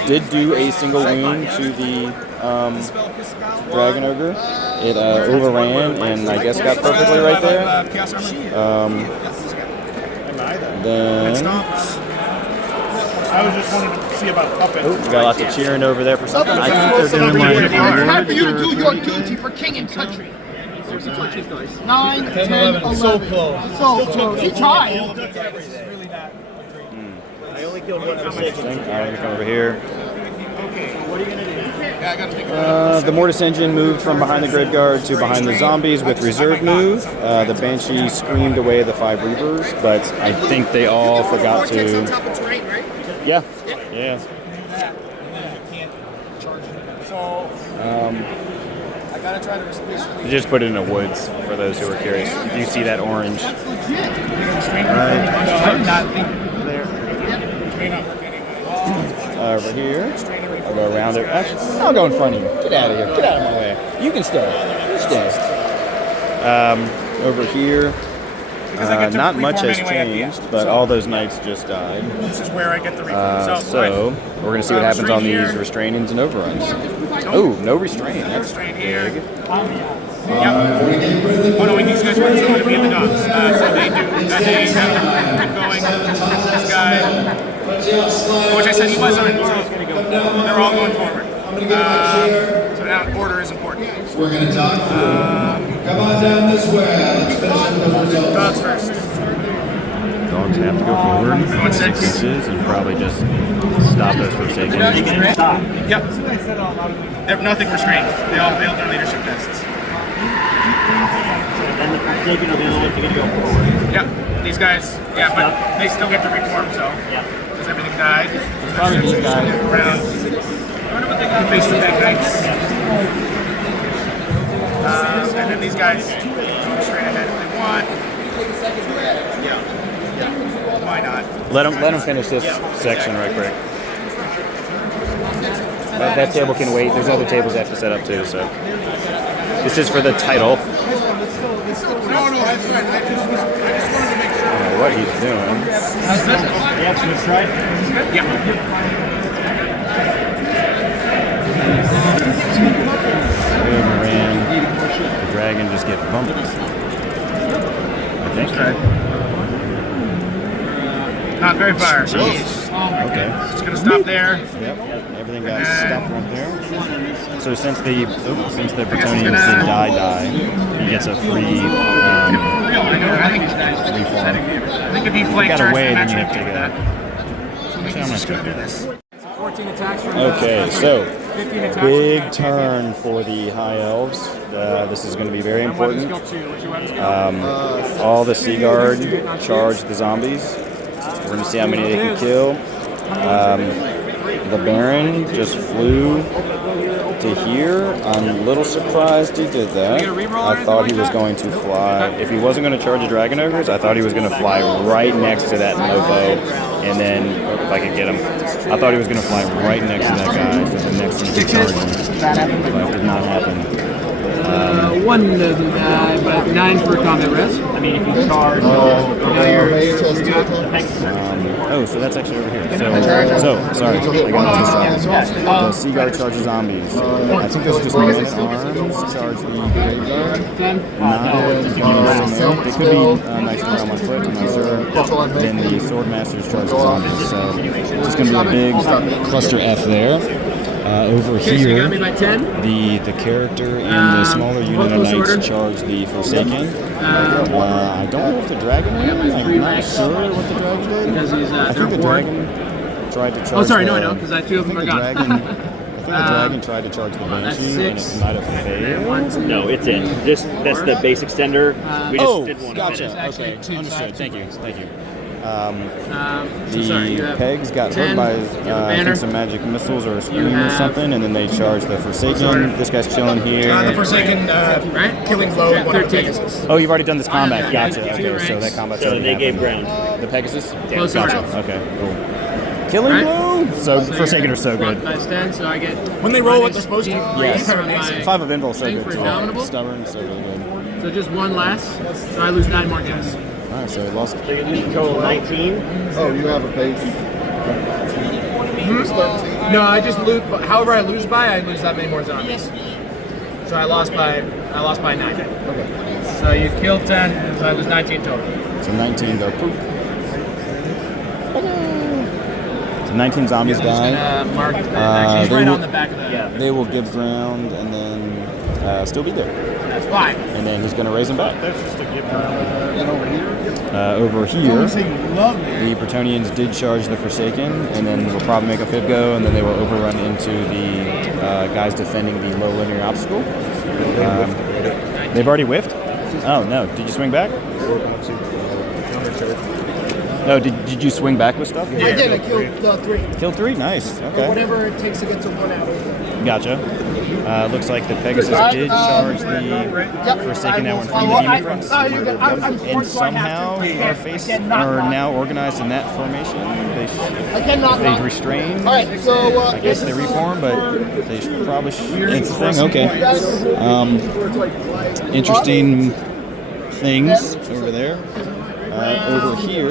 did do a single wound to the Dragon Ogre. It overran and I guess got perfectly right there. Then I was just wanting to see about puppet. we got lots of cheering over there for something. I think they're doing like Time for you to do your duty for king and country. 9, 10, 11. So close. So close. He tried. I only killed 1 for 6. All right, we come over here. The Mortis engine moved from behind the Graveyard to behind the zombies with reserve move. The Banshee screamed away the 5 Reavers, but I think they all forgot to... Yeah. I gotta try to respect. You just put it in the woods for those who are curious. You see that orange? Over here. I'll go around it. Actually, I'll go in front of you. Get out of here. Get out of my way. You can stay. You stay. Over here. Not much has changed, but all those knights just died. This is where I get the reform. So we're going to see what happens on these restrainings and overruns. Oh, no restrain. That's Restrain here. Yep. Oh no, these guys weren't going to be in the dogs. So they do. They have them going. This guy, which I said he was on. So they're all going forward. So now order is important. We're going to talk come on down this way. Let's finish up the results. Dogs first. Dogs have to go forward. Going 6 inches and probably just stop those Forsaken. Stop. Yep. They have nothing restrained. They all failed their leadership tests. And the Forsaken are the only ones that can go forward. Yeah, these guys, yeah, but they still get to reform, so. Yeah. Because everything died. Probably these guys. Around. I wonder what they got face the big knights. And then these guys go straight ahead if they want. Yeah. Why not? Let them finish this section right quick. That table can wait. There's other tables they have to set up too. So this is for the title. No, that's right. I just wanted to make sure. I don't know what he's doing. Yeah, should we try? Yeah. Good, Moran. The dragon just get bumped. I think. Not very far. Okay. Just gonna stop there. Yep. Everything got stopped right there. So since the Bretonians did die, he gets a free reform. I think if he played Got turns, away, I'm then you actually have to okay with go. that. Actually, I'm gonna do this. 14 attacks from Okay, so 15 attacks. big turn for the High Elves. This is going to be very important. All the Sea Guard charge the zombies. We're going to see how many they can kill. The Baron just flew to here. I'm a little surprised he did that. I thought he was going to fly. If he wasn't going to charge the Dragon Ogres, I thought he was going to fly right next to that mofo. And then, if I could get him, I thought he was going to fly right next to that guy for the next one to charge him. But it did not happen. 1 but 9 for combat rest. I mean, if you charge, So that's actually over here. Sorry, I got this side. The Sea Guard charges zombies. I think those are just men at arms charge the Graveyard. They could be nice around 1 foot, I'm not sure. Then the Swordmasters charge the zombies. So it's just going to be a big cluster F there. Over here, the character in the smaller unit of knights charge the Forsaken. I don't know if the dragon went. I'm not sure what the dragon did. I think the dragon tried to charge. Oh, sorry, no, I know, because 2 of them are gone. I think the dragon tried to charge the Banshee, and it might have failed. no, it's in. That's the base extender. We just did one. Gotcha. Okay, understood. Thank you. The sorry, pegs got hurt by I think some magic missiles or a screen or something, and then they charged the Forsaken. This guy's chilling here. The Forsaken killing blow. 13. Oh, you've already done this combat. Gotcha. Okay, so that combat's So already they gave happened. ground. The Pegasus? Close Gotcha. order. Okay, cool. Killing blow? So Forsaken are so good. By 10, so I get. When they roll what they're supposed to. Yes. From my 5 of Invul, so thing good for too. Indomitable? Stubborn, so really good. So just 1 less, so I lose 9 more guys. Alright, so he lost. So you lose a total of 19. Oh, you have a base. No, I just lose. However, I lose by, I lose that many more zombies. So I lost by 9. Okay. So you killed 10, so I lose 19 total. So 19 go poop. So 19 zombies die. Mark actually they right will- on the back of the. They will give ground and then still be there. That's fine. And then he's going to raise them back. Over here, the Bretonians did charge the Forsaken, and then we'll probably make a fib go, and then they will overrun into the guys defending the low linear obstacle. They've already whiffed? Oh, no. Did you swing back? No, did you swing back with stuff? I did. I killed 3. Killed 3? Nice. Or Okay. whatever it takes to get to 1 out. Gotcha. Looks like the Pegasus did charge the Forsaken that one from the Demon Prince. And somehow are now organized in that formation. They restrain. I guess they reform, but they probably it's the thing. Okay. Interesting things over there. Over here,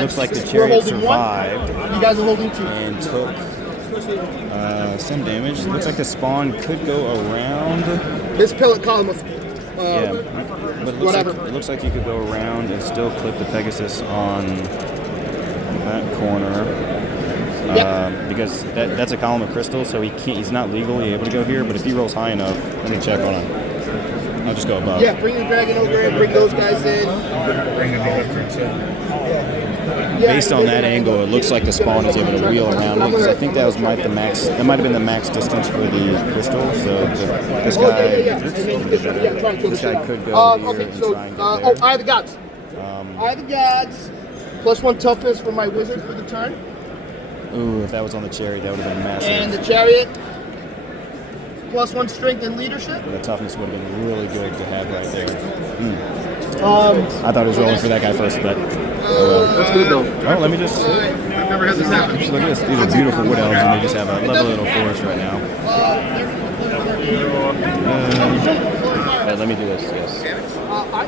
looks like the Chariot survived You guys are holding 2. and took some damage. Looks like the spawn could go around. This pellet column of Yeah, but it looks like you could go around and still clip the Pegasus on that corner. Because that's a column of crystal, so he's not legally able to go here. But if he rolls high enough, let me check on him. I'll just go above. Yeah, bring the dragon over and bring those guys in. Based on that angle, it looks like the spawn is able to wheel around me because I think that might have been the max distance for the crystal. So this guy could go here and try and get there. Eye of the Gods. Eye of the Gods. +1 toughness for my wizard for the turn. Ooh, if that was on the Chariot, that would have been massive. And the Chariot. +1 strength and leadership. The toughness would have been really good to have right there. I thought I was rolling for that guy first, but that's good though. Oh, let me just. I've never had this happen. Look at this. These are beautiful wood elves, and they just have a lovely little forest right now. Let me do this. Yes. I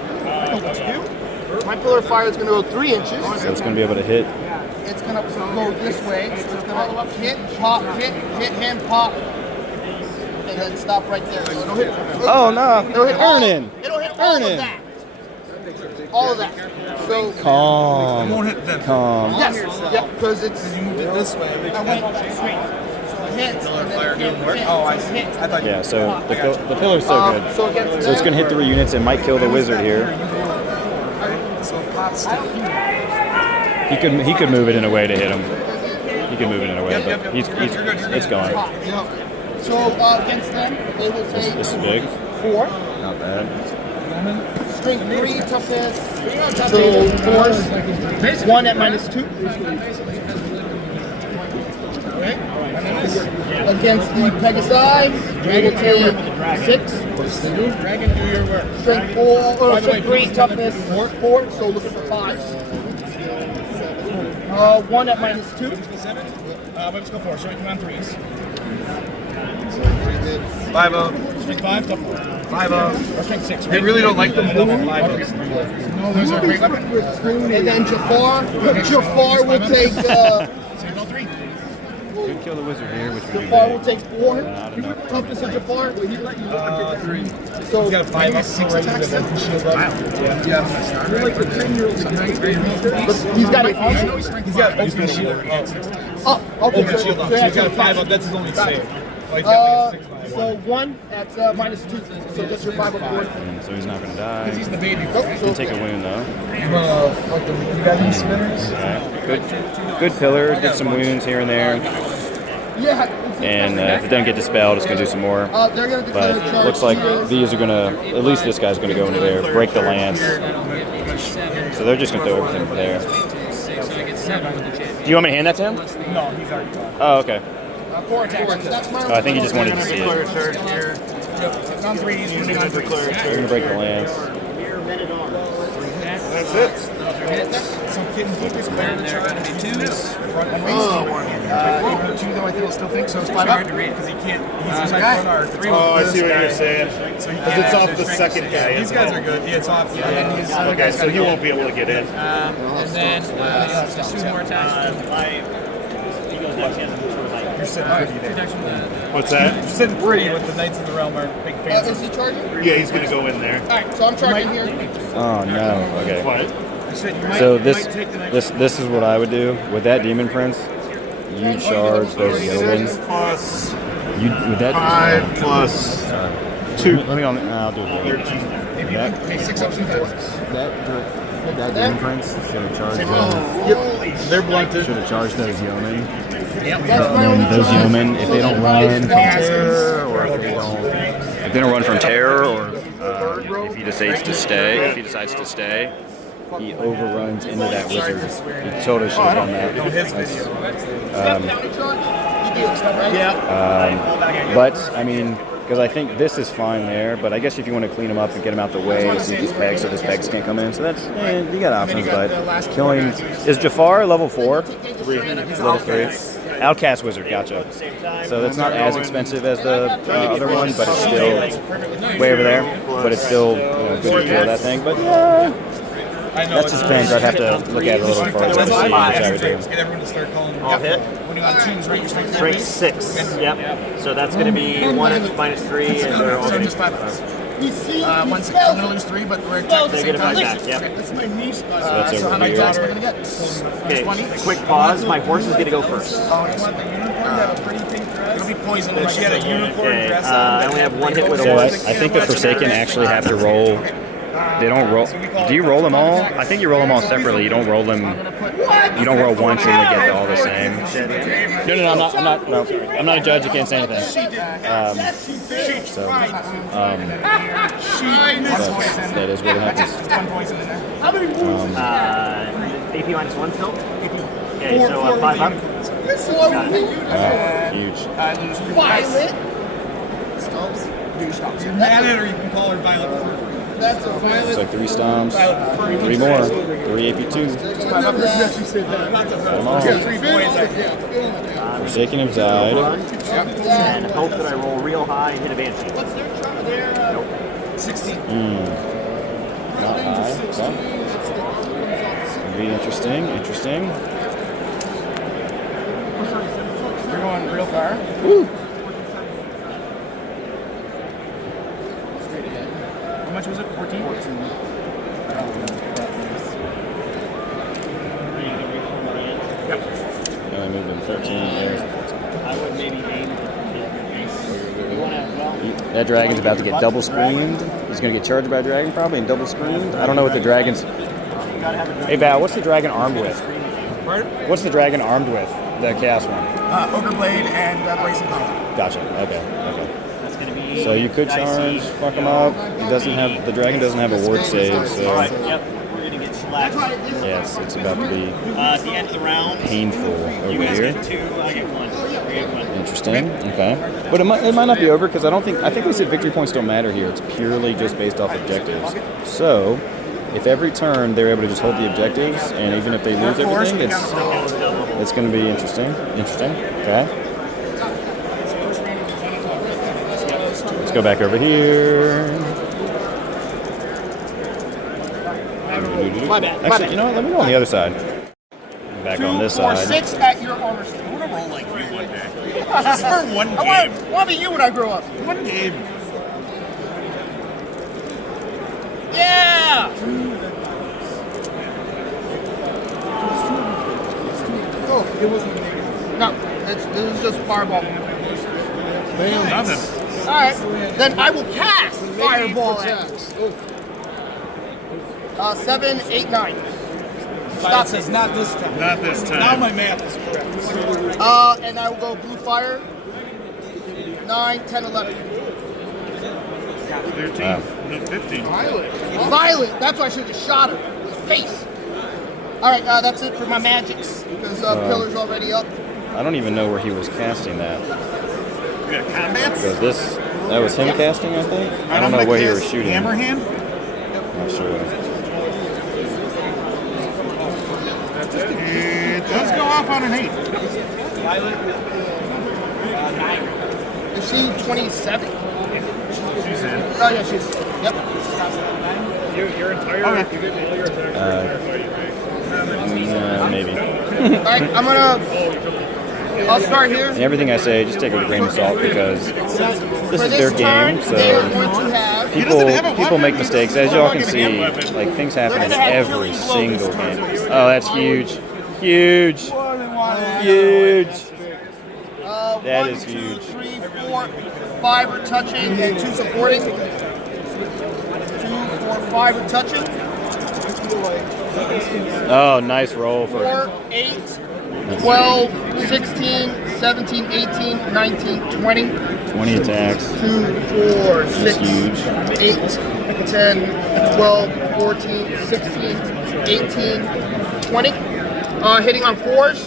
know what to do. My pillar of fire is going to go 3 inches. So it's going to be able to hit. It's going to go this way. So it's going to hit, pop, hit, hand, pop. And then stop right there. So it'll hit. Oh no! It'll hit Earnin! It'll hit all of that. All of that. So calm. It won't hit them. Calm. Yes. Yeah. Because it's. You moved it this way. I went so it hits. Pillar of fire didn't work. Oh, I see. I thought. Yeah. So the pillar's so good. So it's going to hit 3 units. It might kill the wizard here. So pot still. He could move it in a way to hit him. He could move it in a way, but it's going. So against them, they will take. This is big. 4. Not bad. Strength 3, toughness. So force 1 at -2. Okay. Against the Pegasi, they will take 6. Dragon, do your work. Strength 4, or strength 3, toughness 4. So look for 5s. 1 at -2. Let's go 4. Strength 1 3s. 5-0. Strength 5, tough 5-0. or strength 6. They really don't like them. No, those are great weapon. And then Jafar will take. So you go 3. Could kill the wizard here, which would be Jafar will big. take 4. Not enough. Toughness of Jafar. 3. So He's got a 5 up, 6 attacks. he's got an armor. He's got open shield. Oh, okay. Open shield up. So he's got a 5 up. That's his only save. Oh, he's got like a 6-5. So 1 at -2. So just your 5 up 4. So he's not going to die. He's the baby. He'll take a wound though. You got any spinners? Okay. Good pillar. Did some wounds here and there. Yeah. And if it doesn't get dispelled, it's going to do some more. They're going to declare a But charge. looks like these are going to, at least this guy's going to go into there, break the lance. So they're just going to throw everything over there. Do you want me to hand that to him? No, he's already gone. Oh, okay. 4 attacks. I think he just wanted to see it. On 3s. They're going to break the lance. That's it. Some kitten flippers, clear the charge. 2s. Front 1 2, though I still think so. It's 5 hard to read because he can't. He's a guy. Oh, I see what you're saying. Because it's off the second guy. These guys are good. Yeah, it's off. And then his other Okay, guy's so he won't be able to get in. And then 2 more attacks. You're sitting pretty there. What's that? You're sitting pretty with the Knights of the Realm are big fans. Is he charging? Yeah, he's going to go in there. Alright, so I'm charging here. Oh, no. Okay. What? So this is what I would do with that Demon Prince. You charge those yeomen. Plus With that 5 plus 2. Let me I'll do it. That 6 ups and 5s. that Demon Prince should have charged those. They're blunted. Should have charged those yeomen. That's my And only those charge. yeomen, if they don't run from terror, or if they don't run from terror, or if he decides to stay, he overruns into that wizard. He totally should have done that. No, his video. Bounty charge. deal, right? Yeah. But I mean, because I think this is fine there. But I guess if you want to clean them up and get them out the way, so these pegs, so these pegs can't come in. So that's you got options. But killing is Jafar level 4, 3, level 3. Outcast Wizard, gotcha. So that's not as expensive as the other one, but it's still way over there. But it's still good to kill that thing. But yeah. That just depends. I'd have to look at it a little further to see which I would do. Get everyone to start calling them. All hit. When you got twos, right? You're strength Strength 6. Yep. So that's going to be 1 minus 3, and they're all So going just 5 of us. One 6. I'm going to lose 3, but we're at the They same get a 5 time. back, yep. Okay, that's my niche. So that's how over many here. attacks am I going to get? Okay, quick pause. My horse is going to go first. Oh, you want the unicorn to have a pretty pink dress? It'll be poisoned. If she had a unicorn Okay, dress I only have 1 hit with a So I horse. think the Forsaken actually have to roll. They don't roll. Do you roll them all? I think you roll them all separately. You don't roll them. You don't roll once and they get all the same. No, I'm not a judge. I can't say anything. That is what happens. AP minus 1 still? Okay, so 5 up. Huge. Violet. You're mad at her, you can call her Violet. That's a violet. So 3 stomps, 3 more, 3 AP2. Come on. 3 points. Forsaken have died. And hope that I roll real high and hit a Banshee. What's their Nope. 16. Not high. Okay. It'll be interesting. You're going real far. Woo! How much was it? 14? 14. I moved in 13. I would maybe aim. That dragon's about to get double screamed. He's going to get charged by a dragon probably and double screamed. I don't know what the dragon's... Hey Val, what's the dragon armed with? Pardon? What's the dragon armed with? The chaos one. Ogre Blade and Bracing Power. Gotcha. Okay. That's going to be. So you could charge, fuck him up. He doesn't have... The dragon doesn't have a ward save, so... Alright, yep. We're going to get slapped. Yeah, it's about to be At the end of the round, painful you over guys here. get 2, I get 1. We get 1. Interesting. Okay. But it might not be over because I think we said victory points don't matter here. It's purely just based off objectives. So if every turn they're able to just hold the objectives, and even if they lose everything, it's going to be interesting. Okay. Let's go back over here. Actually, you know what? Let me go on the other side. Back on this 2 or side. 6 at your armor strength. I want to roll like you one day. Just for one game. I want to be you when I grow up. One game. Yeah! Oh, it wasn't. No, this is just fireball. Nothing. Alright, then I will cast fireball at you. 7, 8, 9. Stop says not this time. Not this time. Now my math is correct. And I will go blue fire. 9, 10, 11. 13. No, 15. Violet. That's why I should have just shot her. Face. Alright, that's it for my magics. Because Pillar's already up. I don't even know where he was casting that. We got combats? Because that was him casting, I think. I don't know where he was shooting. Hammer hand? Not sure. It does go off on an 8. Is she 27? She's in. Oh, yeah, she's. Yep. Your entire. Okay. You get all your entire. Maybe. Alright, I'm gonna. I'll start here. And everything I say, just take it with a grain of salt because this For is their this turn, game. they are So going to have. people make mistakes, as y'all can see. Like things happen in every single game. Oh, that's huge, huge. That is huge. 1, 2, 3, 4, 5 are touching and 2 supporting. 2, 4, 5 are touching. Oh, nice roll for 4, 8, 12, 16, 17, 18, 19, 20. 20 attacks. 2, 4, 6, huge. 8, 10, 12, 14, 16, 18, 20. Hitting on 4s.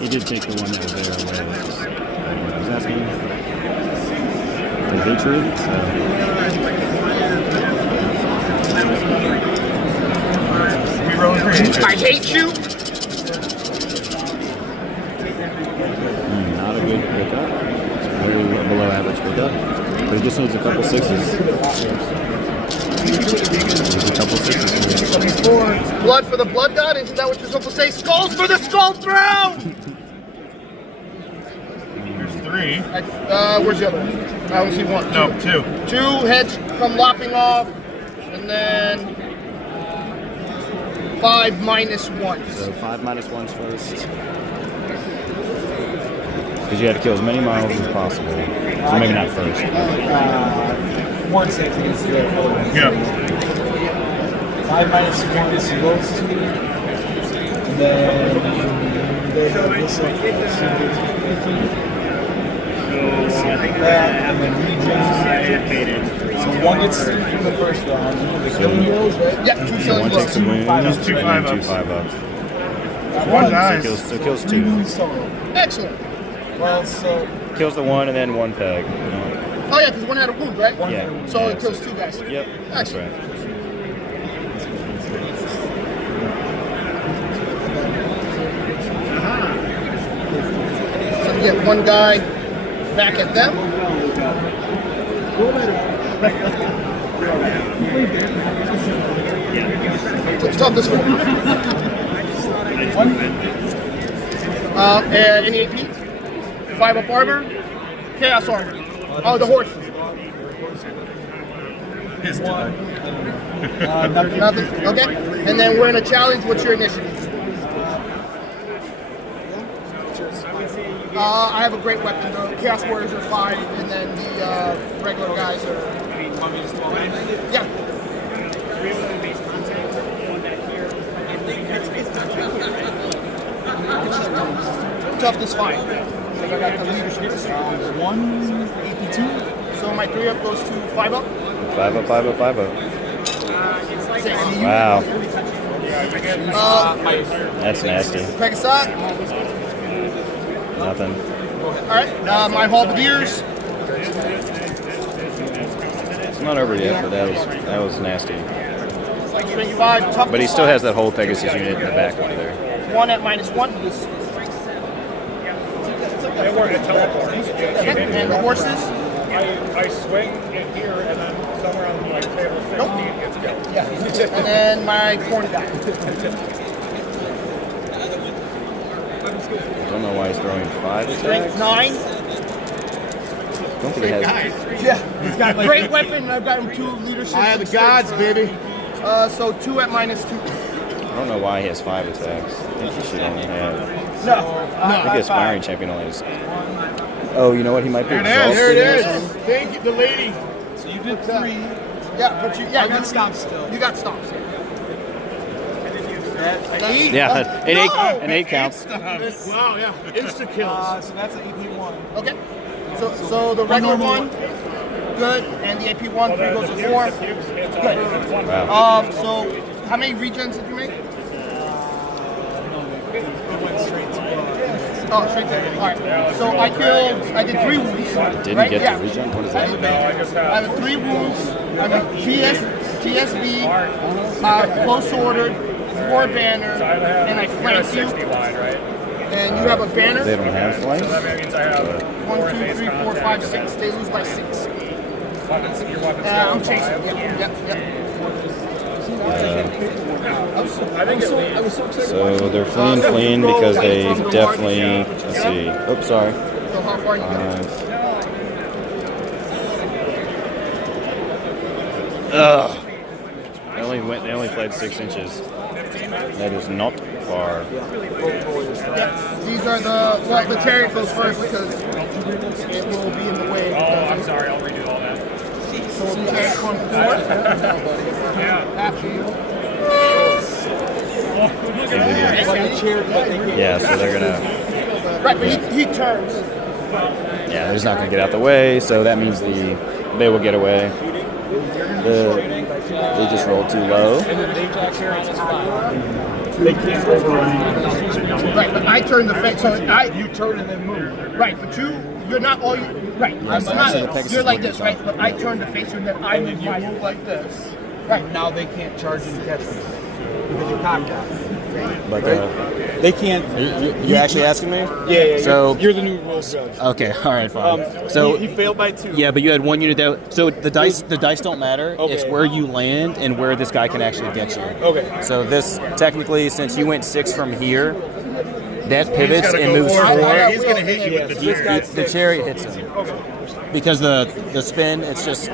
He did take the one that was there away. I was asking. The hatred. I hate you. Not a good pickup. It's really below average pickup. But he just needs a couple sixes. Needs a couple sixes. Blood for the blood god. Isn't that what you're supposed to say? Skulls for the skull throw. There's 3. Where's the other one? I only see one. No, 2. 2 heads come lopping off, and then 5 minus 1. So 5 minus 1's first. Because you had to kill as many models as possible. So maybe not first. 1/6 against the other. Yeah. 5 minus 1 is those 2. And then they have this one. That, and then regen. So 1 gets 3 from the first round. The killing blows, right? Yeah, 2 killing One blows. takes a wound, and then 2 5-ups. One dies. So it kills 2. Excellent. Well, so Kills the 1 and then 1 peg. Oh yeah, because 1 had a wound, right? Yeah. So Yeah. it kills 2 guys. Yep. That's Excellent. right. So you get 1 guy back at them. Let's talk this one. And any AP? 5 up armor. Chaos armor. Oh, the horse. Nothing. Okay. And then we're in a challenge. What's your initiative? I have a great weapon. The Chaos Warriors are 5, and then the regular guys are. Yeah. Toughness 5. So I got the leadership. 182. So my 3 up goes to 5 up. 5-up, 5-up, 5-up. Wow. Wow. That's nasty. Pegasus. Nothing. Alright, my halberdiers. It's not over yet, but that was nasty. Strength 5, toughness But he still 5. has that whole Pegasus unit in the back over there. 1 at minus 1. And the horses. I swing in here and then somewhere on my table 60 Nope. it gets killed. Yeah. And then my corn guy. I don't know why he's throwing 5 Strength attacks. 9. Don't think he has. Yeah. He's got great weapon. I've got him 2 leadership. I have the gods, baby. So 2 at minus 2. I don't know why he has 5 attacks. I think he should only have. No. I think Aspiring Champion only has. Oh, you know what? He might be There exhausted. it is. Thank you, the lady. So you did 3. Yeah, but you got stomps still. You got stomps. Yeah, an 8 counts. Wow, yeah. Insta kills. So that's an AP1. Okay. So the regular one, good, and the AP one 3 goes to 4. Good. Wow. So how many regens did you make? Oh, straight to all right. So I did 3 wounds. Didn't right? get Yeah. the regen? What does that mean? I have 3 wounds. I have TSB, close ordered, war banner, and I flank you. And you have a banner. They don't have flanks? So that means I have 1, 2, 3, 4, 5, 6. They lose by 6. weapons. Your weapons I'm chasing. Yep. I think it leaves. So they're fleeing because they definitely. Let's see. Oops, sorry. So how far you go? Ugh. They only fled 6 inches. That is not far. These are the chariot goes first because it will be in the way. Oh, I'm sorry. I'll redo all that. So the chariot comes forward. After you. Yeah, so they're gonna. Right, but he turns. Yeah, they're just not gonna get out the way. So that means they will get away. They just rolled too low. They can't overrun. Right, but I turn the face. So You turn and then move. right, but you're not all you. Right, I'm not. You're like this, right? But I turn to face you, and then I move my move like this. Right. Now they can't charge and catch me because you're cocked out. Like, They can't. you actually asking me? Yeah. So you're the new rules judge. okay, all right, fine. So he failed by 2. yeah, but you had one unit that. So the dice don't matter. Okay. It's where you land and where this guy can actually get you. Okay. So this technically, since you went 6 from here, that pivots gotta and go moves forward. 4. He's going to hit you with the chariot. The chariot hits him. Because the spin, it's just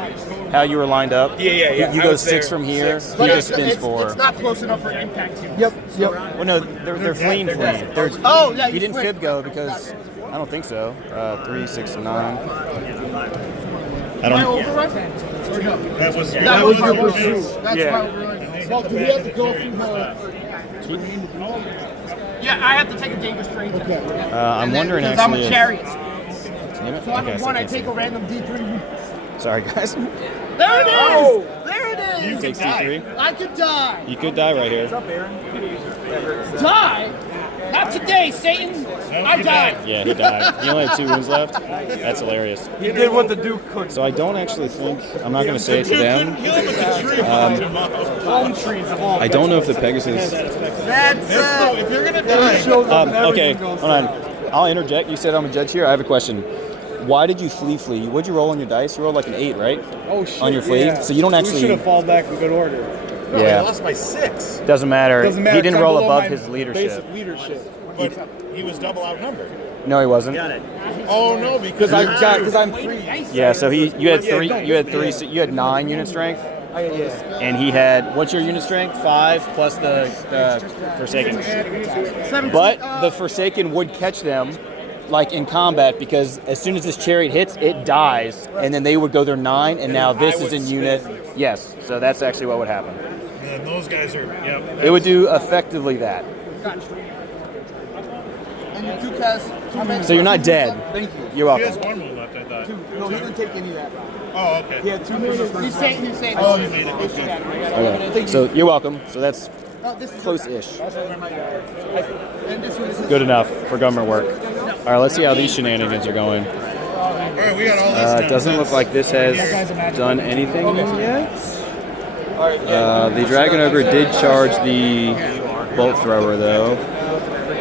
how you were lined up. Yeah. You I go was 6 there. from here. Six. He But just spins 4. It's not close enough for impact here. Yep. Well, no, they're fleeing. They're, Oh, yeah, you you didn't switched. fib go because I don't think so. 3, 6, 9. I Am I don't. overrun? Or no? That was That was my your pursuit. That's my overrun. Well, do we have to go through the? Yeah, I have to take a dangerous terrain. Okay. I'm wondering because I'm a actually if- chariot. Damn it. So I'm Okay, a so one. I can't take see. a random D3. Sorry, guys. There it is. There it is. Takes D3. I could die. You could die right here. Die? Not today, Satan. I died. Yeah, he died. He only had 2 wounds left. That's hilarious. He did what the Duke could. So I don't actually think I'm not going to say it to them. Palm trees of all. I don't know if the Pegasus. That's If you're going to die, Okay, hold on. I'll interject. You said I'm a judge here. I have a question. Why did you flee? What'd you roll on your dice? You rolled like an 8, right? Oh shit. On your flee? Yeah. So you don't We actually. should have fallen back in good order. I Yeah. lost by 6. Doesn't matter. Doesn't matter. He didn't 'cause I'm roll below above my his leadership. Basic leadership. But he was double outnumbered. No, he wasn't. Oh, no, because Because I'm 3. Yeah. So you had Yeah, 3. don't. You had 3. You had 9 unit strength, and he had. What's your unit strength? 5 plus the Forsaken. 17. But the Forsaken would catch them, like in combat, because as soon as this chariot hits, it dies, and then they would go their 9, and now this is in unit. Yes, so that's actually what would happen. And those guys are, It would do effectively that. And you 2 cast. So you're not dead. Thank you. You're He has welcome. 1 move left, I thought. No, he didn't take any of that round. Oh, okay. He had 2 versus He's saying. Oh, you made it. Okay. Okay. So you're welcome. So that's Oh, this is close-ish. And this one is. Good enough for government work. All right, let's see how these shenanigans are going. All right, we got all this It doesn't look like this has done anything yet. The Dragon Ogre did charge the bolt thrower, though.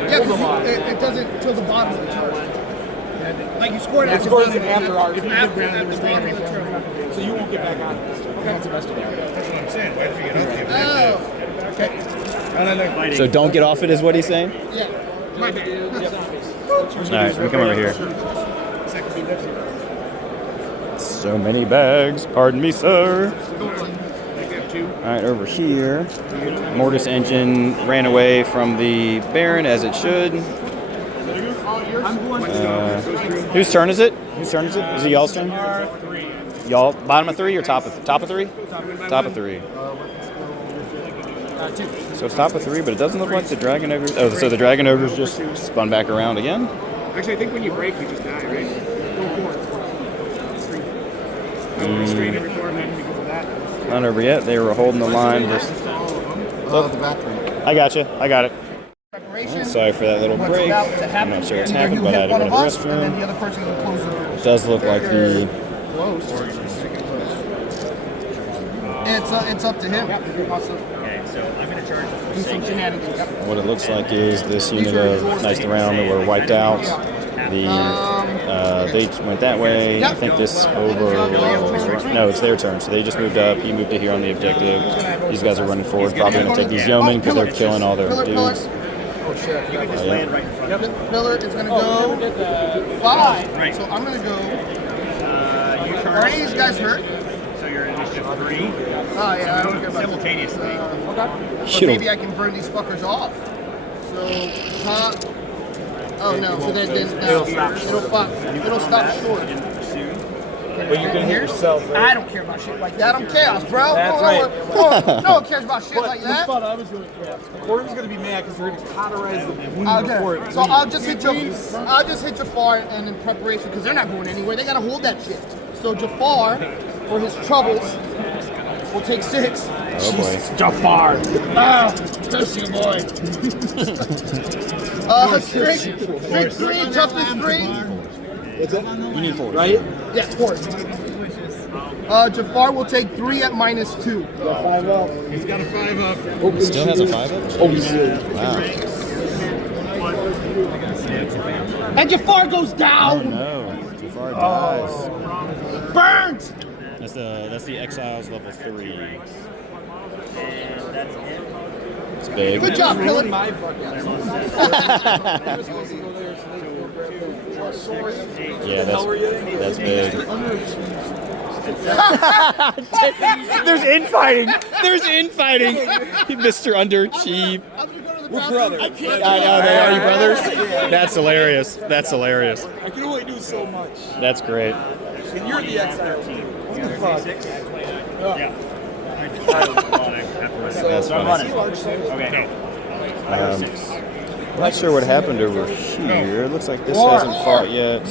Yeah, because it doesn't till the bottom of the turn. Like you scored It after scores an after our after the bottom of the turn. So you won't get back on this. That's the best of That's what I'm saying. Why did you get up here? Oh, okay. So don't get off it, is what he's saying? Yeah. My bad. All right, we come over here. So many bags, pardon me, sir. All right, over here, Mortis engine ran away from the Baron as it should. Whose turn is it? Whose turn is it? Is it y'all's turn? Y'all, bottom of 3 or top of 3? Top of 3. So it's top of 3, but it doesn't look like the Dragon Ogre. Oh, so the Dragon Ogre's just spun back around again? Actually, I think when you break, you just die, right? Go forward. I will restrain every form then because of that. Not over yet. They were holding the line. Just, I got it. Sorry for that little break. I'm not sure what's happened, but I had to go to the And then restroom. the other person can close the door. It does look like the. It's up to him. Okay, so I'm going to charge Do some shenanigans. What it looks like is this unit of Knights of the Round that were wiped out. The they went that way. I think this over. No, it's their turn. So they just moved up. He moved to here on the objective. These guys are running forward. Probably going to take these yeomen because they're killing all their dudes. You can just land right in front of me. Pillar is going to go 5. Right. So I'm going to go. You Are charge. any of these guys hurt? So you're initiative 3. Oh, yeah, I don't care about Simultaneously. But maybe I can burn these fuckers off. So, top. Oh, no. So then it'll stop short. But you can hit yourself. Right? I don't care about shit like that. I'm chaos, bro. That's no one cares about shit like that. Thought I was going to. Gordon's going to be mad because we're going to cauterize the wound before it. Okay. So I'll just hit Jafar and in preparation because they're not going anywhere. They gotta hold that shit. So Jafar, for his troubles, will take 6. Oh boy. Jafar. Ah, thirsty boy. Strength 3, toughness 3. You need 4, Right? Yes, 4. Jafar will take 3 at -2. Five up. He's got a 5 up. Still has a 5 up? Wow. And Jafar goes Oh down. no. Jafar dies. Burnt. That's the Exiles level 3. It's big. Good job, Killer. Yeah, that's big. There's infighting. There's infighting. Mr. Underachieve. We're brothers. I know, they are you brothers? That's hilarious. That's hilarious. I can only do so much. That's great. And you're the expert. What the fuck? That's funny. Okay. I'm not sure what happened over here. It looks like this hasn't fought yet.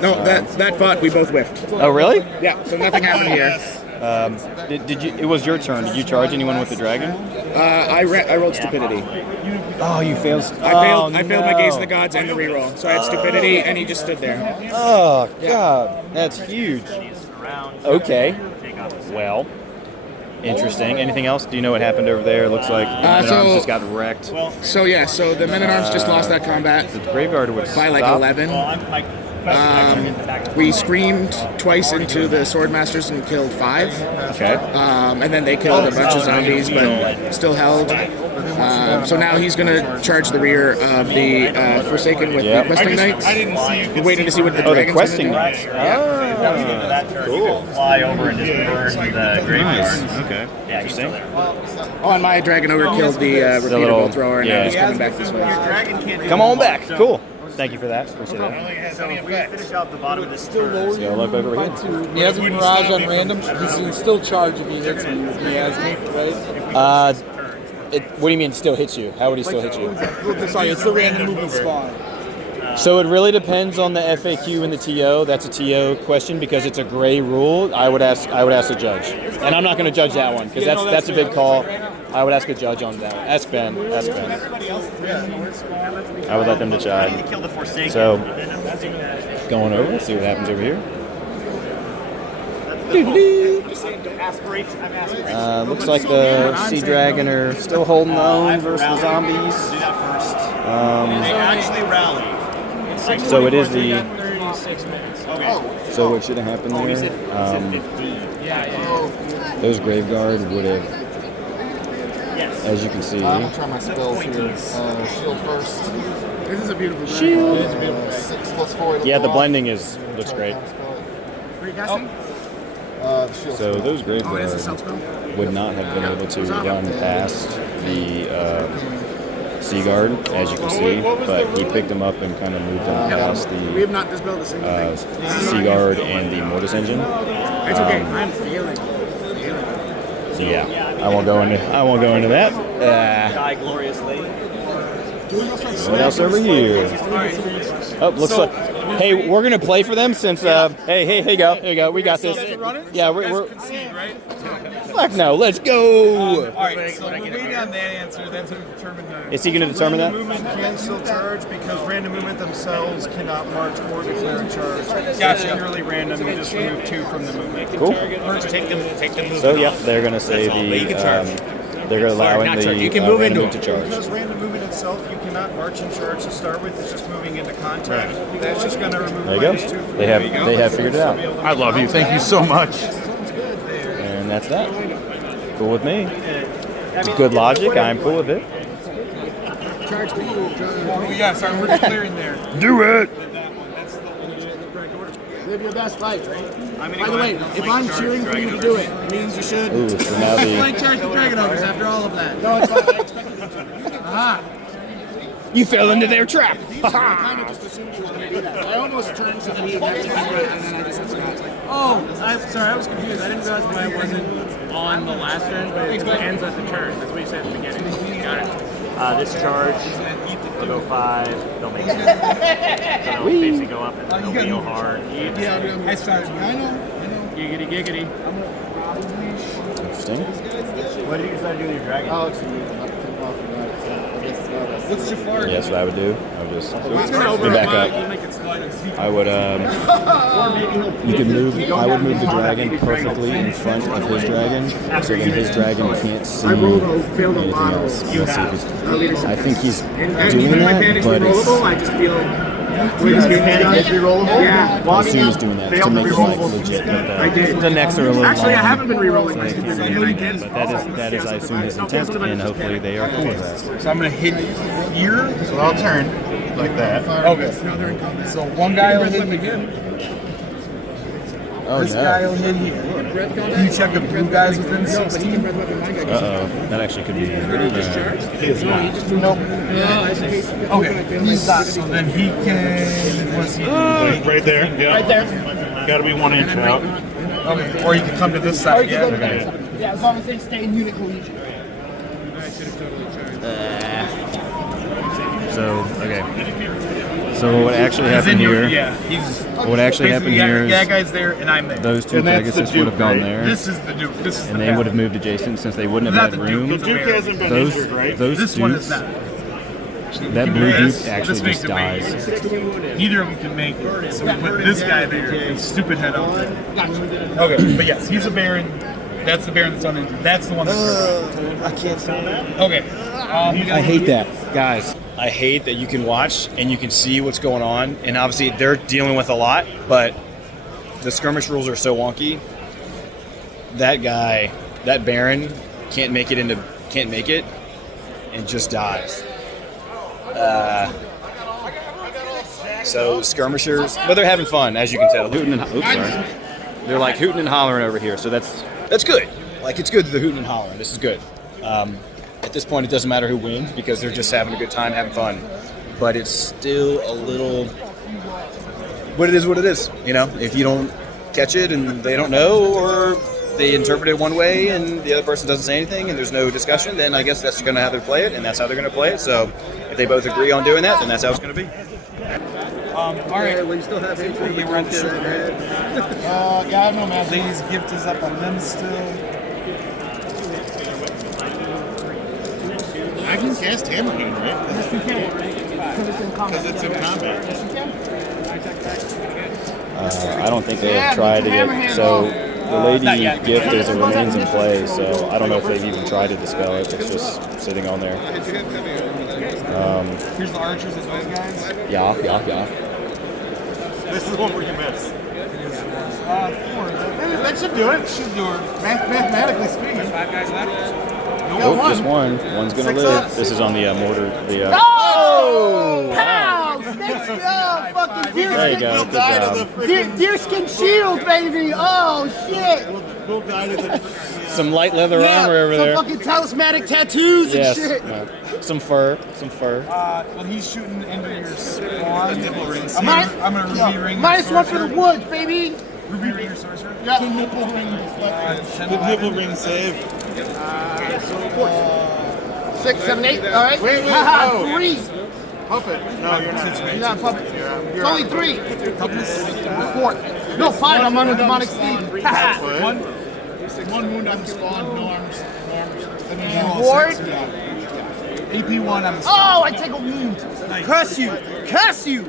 No, that fought, we both whiffed. Oh, really? Yeah, so nothing happened here. Did you? It was your turn. Did you charge anyone with the dragon? I rolled stupidity. Oh, you failed. I failed my gaze of the gods and the reroll. So I had stupidity, and he just stood there. Oh God, that's huge. Okay. Well, interesting. Anything else? Do you know what happened over there? It looks like the so- arms just got wrecked. So yeah, so the men at arms just lost that combat The graveyard would by like stop. 11. We screamed twice into the swordmasters and killed 5. Okay. And then they killed a bunch of zombies, but still held. So now he's going to charge the rear of the Forsaken with the questing knights. We're waiting to see what the Oh, the dragons questing are knights. Cool. Fly over and just burn the graveyard. Okay. Yeah, interesting. Oh, and my dragon ogre killed the repeatable little- thrower, and yeah. now he's coming back this way. Come on back. Cool. Thank you for that. Appreciate that. So if we finish off the bottom of this turn, Let's go look over here. He has a mirage on random. He's can still charge if he hits me with me as me, right? What do you mean still hits you? How would he still hit you? Sorry, it's the random movement spawn. So it really depends on the FAQ and the TO. That's a TO question because it's a gray rule. I would ask the judge, and I'm not going to judge that one because that's a big call. I would ask a judge on that one. Ask Ben. I would let them decide. So going over, let's see what happens over here. Looks like the Sea Dragon are still holding their own versus the zombies. they actually rally. So it is the. 36 minutes. So what should have happened there? Those grave guard would have, as you can see. I'm gonna try my spells here. Shield first. This is a beautiful Shield. 6+4. Yeah, the blending looks great. Recasting? So those grave guard would not have been able to run past the Sea Guard, as you can see, but he picked them up and kind of moved them past We the have not dispelled a single thing. Sea Guard and the Mortis engine. It's okay. I'm feeling. So yeah, I won't go into that. Die gloriously. What else over here? Oh, looks like. Hey, we're gonna play for them since. Hey, here you go. We got this. Yeah, we're. Fuck no, let's go. Alright, so we're waiting on that answer. That's going to determine the... Is he gonna determine that? Movement can still charge because random movement themselves cannot march or declare a charge. Gotcha. It's purely random. You just remove 2 from the movement. Cool. Take them So yeah, they're gonna say they're allowing the You can move random into to charge. Because random movement itself, you cannot march and charge to start with. It's just moving into contact. That's just going to remove There you go. -2 from They have figured it out. I love you. Thank you so much. And that's that. Cool with me. Good logic. I'm cool with it. Yeah, sorry, we're just clearing there. Do it. Live your best life. By the way, if I'm cheering for you to do it, it means you should. Ooh, so now the charge the Dragon Ogres after all of that. No, it's fine. I expected you to. Aha. you fell into their trap. I kind of just assumed you were going to do that. I almost turned to leave next time, and then I just forgot. Oh, sorry, I was confused. I didn't realize why I wasn't on the last turn, but it ends at the turn. That's what you said at the beginning. Got it. This charge, they'll go 5, they'll make it. So they'll basically go up and then they'll wheel hard. I started. I know. Giggity, giggity. Interesting. What did you decide to do with your dragon? Oh, it's Yeah, that's what I would do. I would just back up. I would you could move. I would move the dragon perfectly in front of his dragon, so then his dragon can't see anything else. Let's see if he's, I think he's doing that, but it's. I just feel. Yeah. I assume he's doing that to make it like legit. But the necks are a little Actually, I long. haven't been re-rolling. But that is, I assume, his intent, and hopefully they are cool with that. So I'm gonna hit here. So I'll turn like that. Okay. So one guy will hit again. Oh, This guy will hit here. Can you check the blue guys within 16? Uh-oh. That actually could be... Nope. Okay. He's not. So then he can... What's he? Right there. Yeah. Right there. Got to be 1 inch out. Okay. Or you can come to this side. Yeah. Okay. Yeah, as long as they stay in unit cohesion. So what actually happened here... Yeah. He's... What actually happened here Yeah, is guy's there and I'm there. those two And that's the Pegasus would have Duke, gone right? there, This is the Duke. This is and the they would have moved adjacent since they wouldn't have Not had the Duke, room. The Duke hasn't been Those, injured, right? those This one is Dukes, not. that blue This Duke actually makes just it dies. Neither of them can make it. So we put this guy there, his stupid head out there. Okay, but yes, he's a Baron. That's the Baron that's uninjured. That's the one that's hurt. I can't sound that. Okay. I hate that, guys. I hate that you can watch and you can see what's going on, and obviously they're dealing with a lot, but the skirmish rules are so wonky. That guy, that Baron, can't make it, and just dies. So skirmishers, but they're having fun, as you can tell. They're like hooting and hollering over here, so that's good. Like, it's good that they're hooting and hollering. This is good. At this point, it doesn't matter who wins because they're just having a good time, having fun. But it's still a little. But it is what it is. You know, if you don't catch it and they don't know, or they interpret it one way and the other person doesn't say anything and there's no discussion, then I guess that's going to how they play it, and that's how they're going to play it. So if they both agree on doing that, then that's how it's going to be. All right. We still have HP. We're on the shirt, right? Yeah, I have no magic. Ladies' gift is up on them still. I can cast Hammer Hand, right? Yes, you can. Because it's in combat. Because it's in combat. Yes, you can. I don't think they have tried to get. So the lady gift is remains in play, so I don't know if they've even tried to dispel it. It's just sitting on there. Here's the archers as those guys. Yeah. This is one where you miss. 4. That should do it. Should do it. Mathematically speaking. 5 guys left. Nope, just one. One's gonna live. This is on the mortar. The. Oh! Pow! Snakes, fucking There you go. Good job. deerskin shield, baby! Oh, shit! We'll die to the. Some light leather armor over some there. fucking talismanic tattoos Yes. and shit. Yeah. Some fur. When he's shooting into your spawn, Minus- I'm gonna ruby ring. Minus one for the woods, baby! Ruby ring your sorcerer. Yeah. The nipple ring deflected. The nipple ring save. 6, 7, 8. All right. Wait, Haha, no. 3. Puppet. No, you're not. You're not puppet. It's only 3. 4. No, 5. I'm under demonic steed. Haha. One wound on the spawn, no armor. And ward. AP1 on the spawn. Oh, I take a wound. Curse you! Curse you! No,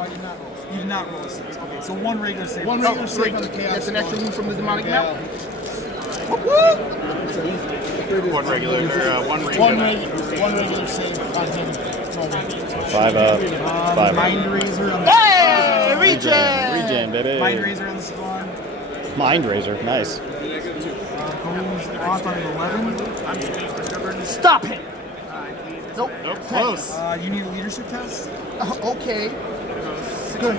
I did not roll. You did not roll a 6. Okay, so one regular save. One regular save on the chaos. That's an extra wound from the demonic mount. One regular, one regular. One regular save on him. 5 up. 5 Mind up. Razor on the Hey! Regen! Regen, baby. Mind Razor on the spawn. Mind Razor. Nice. Goes off on an 11. Stop it! Nope. Close. You need a leadership test? Okay. Good.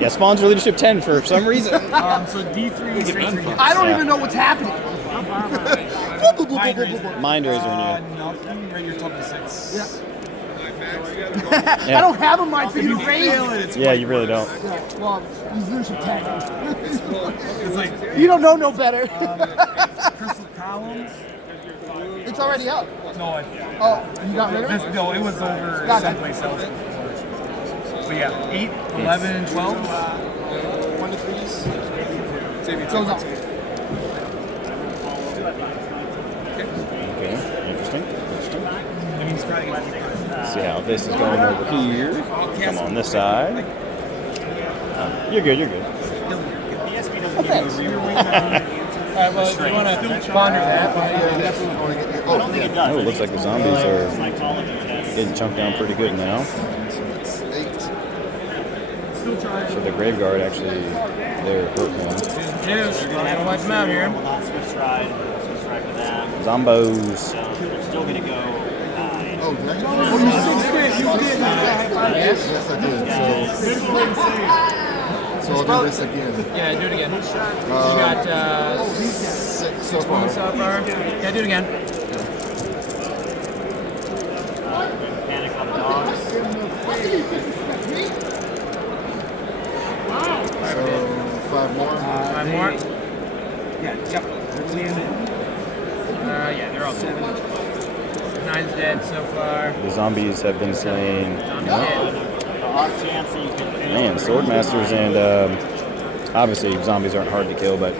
Yeah, spawns are leadership 10 for some reason. So D3 is straight for hits. I don't even know what's happening. Mind Razor. Mind Razor in you. Nothing. Right, you're top of 6. Yeah. I don't have a mind for you to raise. Yeah, you really don't. Yeah, well, he's leadership 10. It's like You don't know better. Crystal Columns. It's already up. No, Oh, you got rid of it? no, it was over Got it. someplace else. But yeah, 8, 11, and 12. One of these. Goes up. Okay, interesting. I mean, See how this is going over here. Come on this side. You're good, you're good. Well, thanks. All right, well, you want to ponder that? Oh, it looks like the zombies are getting chunked down pretty good now. So the Graveguard actually, they're hurt now. Juice. Gotta watch them out here. Zombos. So they're still going to go. Yes, I did. So I'll do this again. Yeah, do it again. You got 6 so far. so far. Yeah, do it again. Panic on the dogs. So 5 more. 5 more. Yeah, they're all dead. 9's dead so far. The zombies have been slain. Man, Swordmasters and obviously zombies aren't hard to kill, but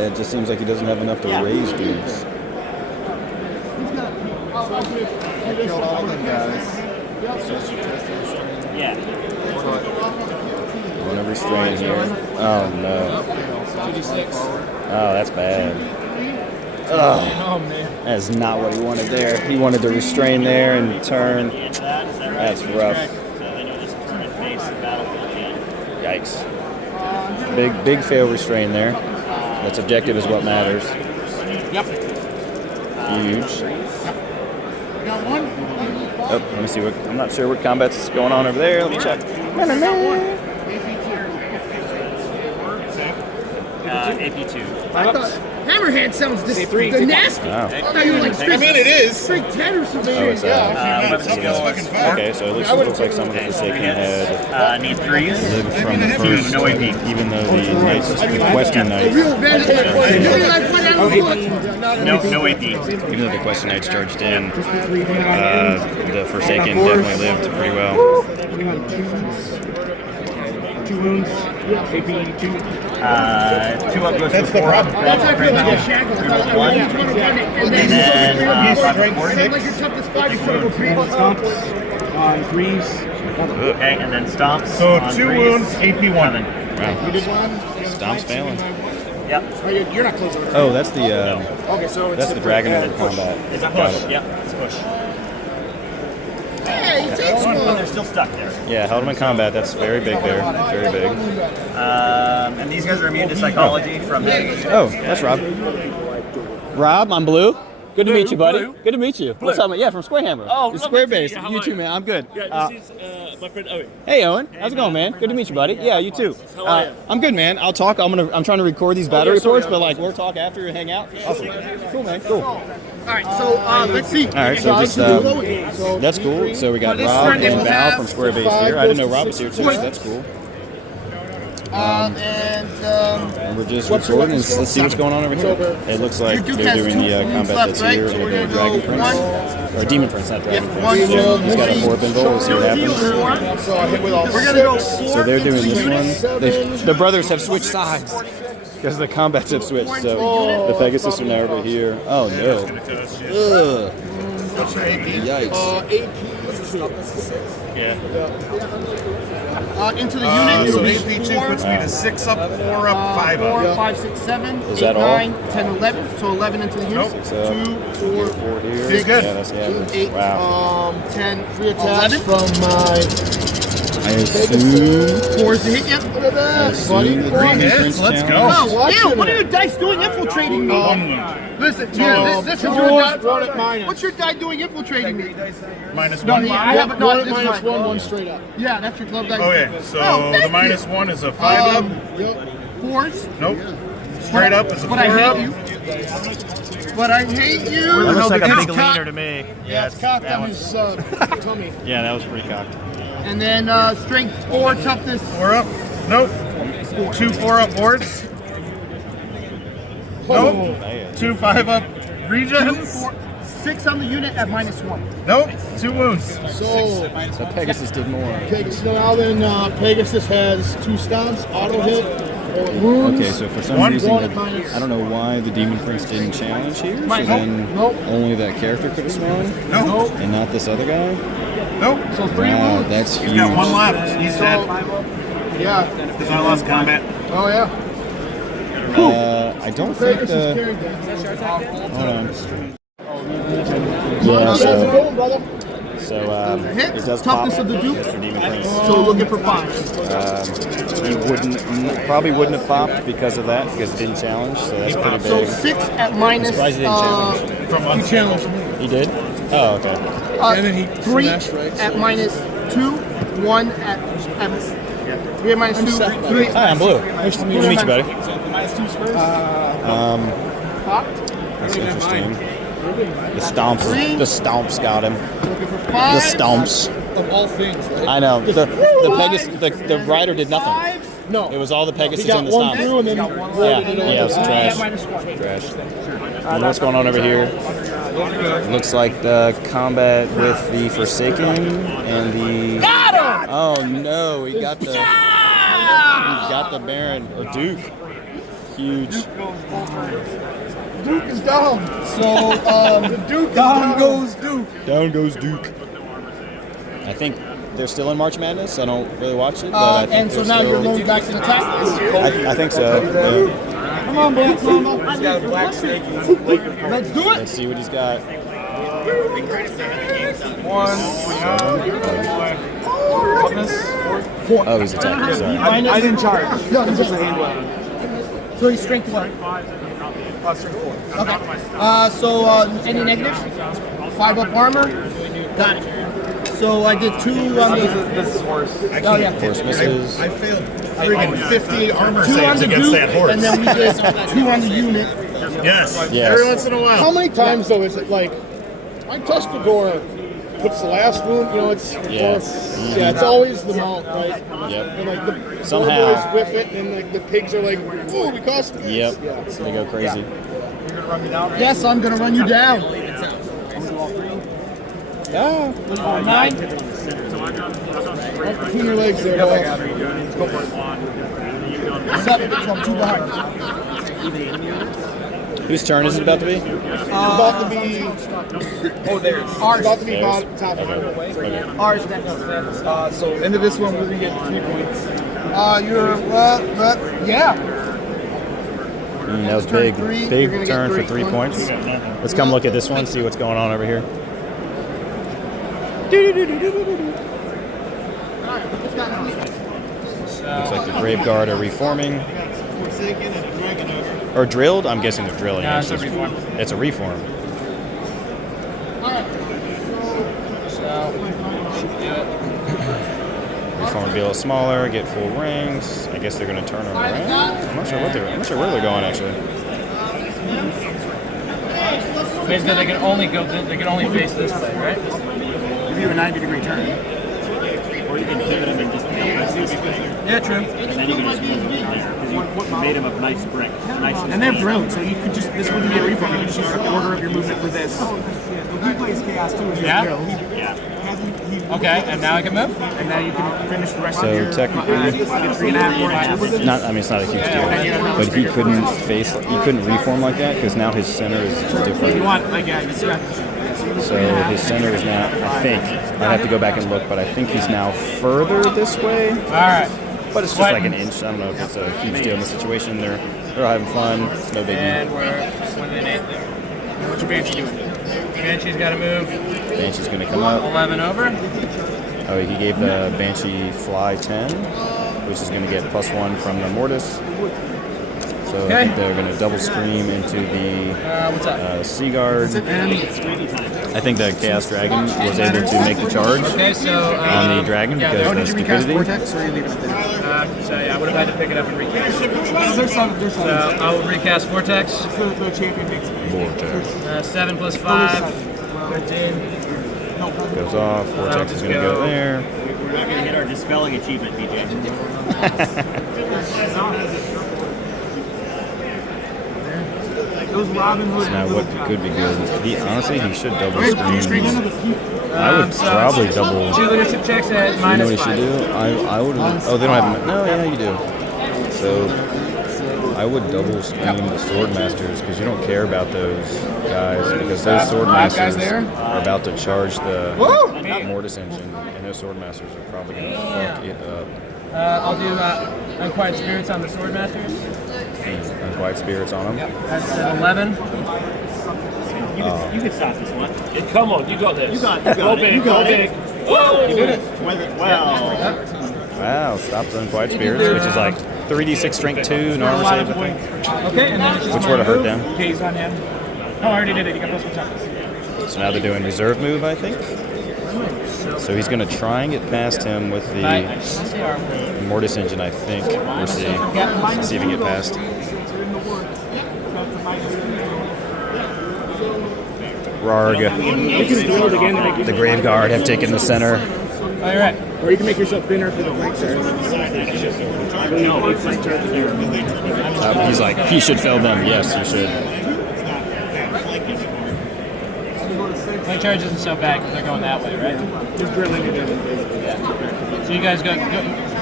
it just seems like he doesn't have enough to raise dudes. I killed all them guys. Yeah. I want to restrain here. Oh no. Oh, that's bad. Oh, that's not what he wanted there. He wanted to restrain there and turn. That's rough. Yikes. Big fail restrain there. That's objective is what matters. Yep. Huge. Got one. Oh, let me see what. I'm not sure what combat's going on over there. Let me check. AP2. I thought Hammerhand sounds the nasty. Wow. I thought you were like straight, it is. straight 10 or something. Oh, it's fucking fire. okay, so it looks like some of the Forsaken had Need 3s. lived from the first, No AP. even though the Knights, the Questing Knights, No AP. even though the Questing Knights charged in, the Forsaken definitely lived pretty well. 2 wounds. AP 2. 2 up goes That's the problem. And then 5 Stomps on 3s. Okay, and then stomps. So on 2 3s. wounds, AP 1. Wow. You did one. Stomp's failing. Yep. You're not close enough. Oh, that's the Okay, so that's the Dragon in combat. It's a Got push. it. Yep, it's a push. Hey, he takes But one. they're still stuck there. Yeah, held him in combat. That's very big there. Very big. And these guys are immune to psychology from the... Oh, that's Rob. Rob, I'm Blue. Good to meet you, buddy. Good to meet you. What's up, man? Yeah, from SquareHammer. Oh, It's lovely to Square meet based. you. How You are too, you? man. I'm good. Yeah, this is my friend Owen. Hey, Owen. How's it going, man? Good to meet you, buddy. Yeah, you too. How are you? I'm good, man. I'll talk. I'm trying to record these battle yeah, sorry, reports, but like we'll talk after and hang out. Awesome. Cool, man. Cool. All right, so let's see. All right, so just that's cool. So we got Rob and Val from Square Base here. I didn't know Rob was here too. So that's cool. And we're just recording and let's see what's going on over here. It looks like they're doing the combat that's here. They're doing Dragon Prince. Or Demon Prince, not Dragon Prince. He's got a 4-pinball. We'll see what happens. So I hit with all So they're doing this one. The brothers have switched sides because the combats have switched. So the Pegasus are now over here. Oh no. Ugh. Yikes. Into the unit. So AP2 puts me to 6 up, 4 up, 5 up. 4, 5, 6, 7, Is 8, that all? 9, 10, 11. So 11 into the unit. 6 up. 2, 4, 4 here. Six. Yeah, that's the average. 8, Wow. 10, 3 attacks from my I assume. 4 is to hit you. Look at that, buddy. The Dragon Prince let's go. challenge. Oh, ew, what are your dice doing infiltrating me? Listen, this is your die. What's your die doing infiltrating me? -1. Yeah, but no, this is minus mine. one straight up. Yeah, that's your glove dice. Okay, so thank the -1 is a 5 up. Fours. Nope. Straight up is a 4 But I up. hate you. But I hate you. That looks like a It's big cocked. leaner to me. Yeah, it's cocked on his tummy. Yeah, that was pretty cocked. And then strength 4, toughness. 4 up. Nope. 2 4 up boards. Nope. 2 5 up regions. 6 on the unit at -1. Nope. 2 wounds. So, So Pegasus did more. so now then Pegasus has 2 stomps, auto hit, Okay, so for some reason, I don't know why the Demon Prince didn't challenge here. So then only that character could have swung, and not this other guy. Nope. So 3 Wow, wounds. that's huge. He's got one left. He's dead. Yeah. Because I lost combat. Oh yeah. I don't think the. Hold on. Yeah, How's it going, brother? so it Hits, does toughness pop. of the Duke. Mr. Demon Prince. So looking for 5. He probably wouldn't have popped because of that, because it didn't challenge. So that's pretty So big. 6 at minus. Surprised he didn't challenge. He challenged me. He did? Oh, okay. And then he 3 at minus 2, 1 at 3 at minus 2, 3. Hi, I'm Blue. Nice to meet you, buddy. Minus 2 first. That's interesting. The stomps got him. The stomps. Of all things, right? I know. The Pegasus, the rider did nothing. No. It was all the Pegasus He got and the one stomps. through and then Yeah, it's trash. And what's going on over here? Looks like the combat with the Forsaken and the. Got him! Oh no, he got the Baron or Duke. Huge. Duke is down. So Duke down goes Duke. Down goes Duke. I think they're still in March Madness. I don't really watch it, but I think And so now you're going back to the attack. I think so. Yeah. Come on, bro. Come on. He's got a black snake. Let's do it. Let's see what he's got. Oh, he's attacking. Sorry. I didn't charge. No, he's just a hand weapon. So he's strength 1. Okay. So any negatives? 5 up armor. Got it. So I did 2 on the. This is horse. Oh yeah. Horse misses. I failed friggin' 50 armor 2 on saves the against Duke, that horse. and then we did 2 on the unit. Yes. Yes. Every once in a while. How many times though is it like my Tuscarora puts the last wound? You know, it's yeah, it's always the mount, right? Yep. And like the Somehow. boys whiff it, and like the pigs are like, "Oh, we cost me." Yep. Yeah. They go crazy. Yes, I'm gonna run you down. Yeah. 9. Right between your legs there, boss. 7. So I'm 2 behind. Whose turn is it about to be? About to be. Oh, there's. Ours. About to be Theirs. top of it. Ours next. So into this one, we're gonna get 3 points. You're yeah. That was big. Big turn for 3 points. Let's come look at this one, see what's going on over here. Looks like the Grave Guard are reforming. Or drilled? I'm guessing they're drilling. No, it's a reform. It's a reform. Reform would be a little smaller, get full rings. I guess they're going to turn around. I'm not sure where they're going actually. Basically, they can only face this way, right? Give you a 90-degree turn. Or you can pivot them and just Yeah, true. And then you can just move them from there. Because you made them of nice brick. Nice And they're drilled, so you could just, this wouldn't be a reform, you could just use the order of your movement for this. He plays Chaos too. Yeah? Yeah. Okay, and now I can move? And now you can finish the rest So of your... technically, 3.5 more inches. not. I mean, it's not a huge deal, but he couldn't reform like that because now his center is If you different. want, like, yeah. So his center is now. I think I'd have to go back and look, but I think he's now further this way. All right. But it's just like an inch. I don't know if it's a huge deal in the situation. They're having fun. It's no big And deal. we're swinging it. What's your Banshee doing? Banshee's got to move Banshee's gonna come up. 11 over. Oh, he gave the Banshee fly 10, which is gonna get +1 from the Mortis. So I think they're gonna double scream into the What's up? Sea Guard. I think the Chaos Dragon was able to make the charge Okay, so on the dragon because of the Did you recast stupidity. Vortex, or you leave it at that? so yeah, I would have had to pick it up and recast. There's some. So I will recast Vortex. The champion makes it. Vortex 7 + 5. 13. goes off. Vortex is gonna go there. We're not going to hit our dispelling achievement, DJ. Those Robin Hood. Now what could be good? Honestly, he should double screen. I would probably double. 2 leadership checks at You know what he -5. should do? I would. Oh, they don't have. No, yeah, you do. So I would double stream the Sword Masters because you don't care about those guys because those Sword Masters are about to charge the Mortis engine, and those Sword Masters are probably going to fuck it up. I'll do Unquiet Spirits on the Sword Masters. Unquiet Spirits on them. Yep. That's at 11. You can stop this one. Yeah, come on, you got this. You got Go it. big, You go got big. it. Whoa! You did it. Well. Wow, stop the Unquiet Spirits, which is like 3d6 strength 2 and armor saves, I think. Okay, and then it's just Which would have hurt them. Gaze on him. Oh, I already did it. You got plus 1 toughness. So now they're doing reserve move, I think. So he's going to try and get past him with the Mortis engine, I think. We'll see. See if he can get past. Rarg. The Grave Guard have taken the center. Oh, you're right. Or you can make yourself thinner for the flank charge. He's like, he should fill them. Yes, he should. My charge isn't so bad because they're going that way, right? Just drilling it in. So you guys go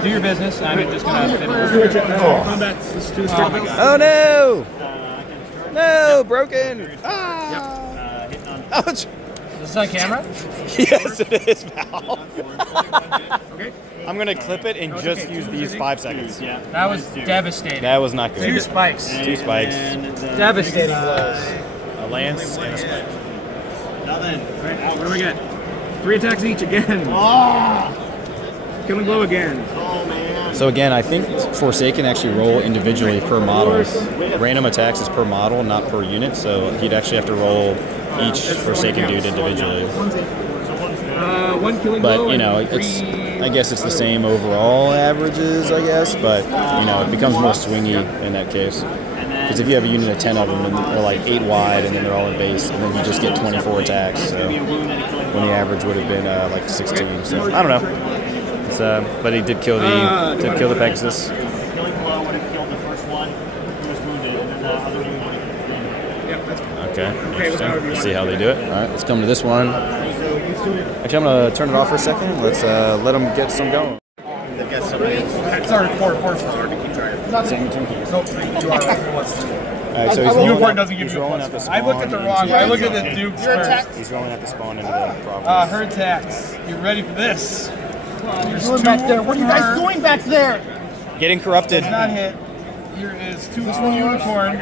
do your business. I'm just going to... Oh no! No, broken! Ah! Ouch! Is this on camera? Yes, it is, Val. Okay. I'm going to clip it and just use these 5 seconds. Yeah. That was devastating. That was not good. 2 spikes. 2 spikes. Devastating blows. A lance and a spike. Nothing. All right, what do we get? 3 attacks each again. Killing blow again. So again, I think Forsaken actually roll individually per model. Random attacks is per model, not per unit, so he'd actually have to roll each Forsaken dude individually. 1 killing blow. But, you know, it's, I guess it's the same overall averages, I guess, but, you know, it becomes more swingy in that case. Because if you have a unit of 10 of them, and they're like 8 wide, and then they're all in base, and then you just get 24 attacks, so when the average would have been like 16. So, I don't know. But he did kill the Pegasus. Killing blow would have killed the first one who was wounded, and then the other one would have. Okay, interesting. Let's see how they do it. All right, let's come to this one. Actually, I'm going to turn it off for a second. Let's let them get some going. Sorry, 4. Alright, so Unicorn doesn't give he's you a rolling plus at the one. spawn. I looked at the wrong. I looked at the Dukes first. He's rolling at the spawn into the property. Her attacks. You ready for this? What are you doing back there? What are you guys doing back there? Getting corrupted. Does not hit. Here is 2 unicorn.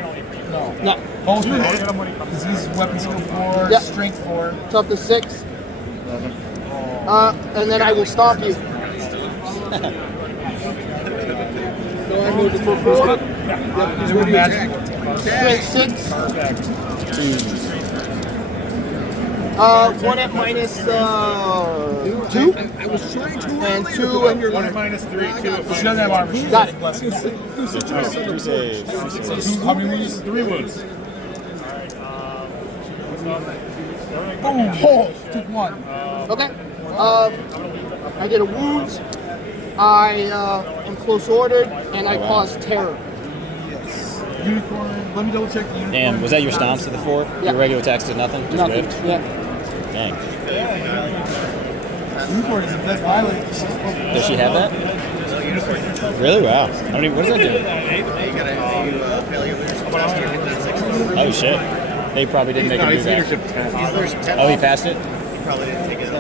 No. Both because this is weapon skill 4, Yeah. strength 4. Toughness 6. And then I will stop you. So I move to 4. Is it magic? Strength 6. 1 at minus 2. And 2 at 1 at minus 3, 2. She doesn't have armor. She Got it. blessings. Two saves. How many wounds? 3 wounds. Boom. Oh, took 1. Okay. I get a wound. I am close ordered, and I cause terror. Unicorn. Let me double check the unicorn. And was that your stomps to the 4? Yeah. Your regular attacks did nothing? Just Nothing. whiffed? Yeah. Dang. Unicorn is the best pilot. Does she have that? Really? Wow. I don't even, what does that do? Oh shit. They probably didn't make a move back. Oh, he passed it?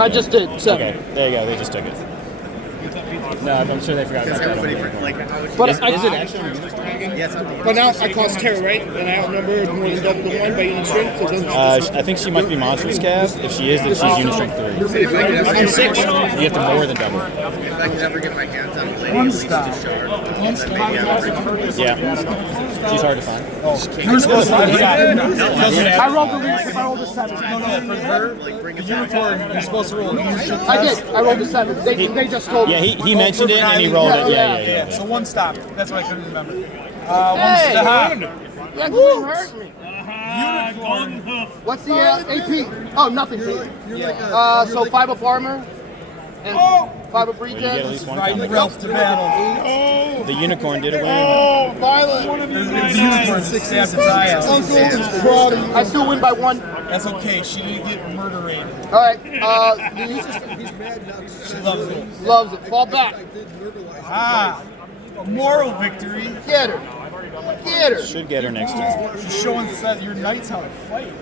I just did 7. Okay, there you go. They just took it. No, I'm sure they forgot about that. But Is it actually? But now I cause terror, right? And I outnumber more than double the 1 by unit strength. So it doesn't I think she might be monstrous cast. If she is, then she's unit strength 3. I'm 6. You have to more than double. If I can ever get my hands on a lady, One at least stop. a shard. One stop. Yeah. She's hard to find. You're supposed to I rolled the least if I rolled a 7. No, for her, the unicorn, you're supposed to roll. I did. I rolled a 7. They just told me. Yeah, he mentioned it and he rolled it. Yeah. So 1 stop. That's what I couldn't remember. 1 Hey! stop. Yeah, you hurt me. Unicorn. What's the AP? Oh, nothing. So 5 up armor and 5 up You get at regen. least one Riding combat. Ralph to battle. The unicorn did a win. Oh, violent. One of these the unicorn 6 stabs its eye out. Uncle is proud of you. I still win by 1. That's okay. She didn't get murderated. All right. She loves it. Loves it. Fall back. Ah, a moral victory. Get her. Get her. Should get her next turn. She's showing your knights how to fight.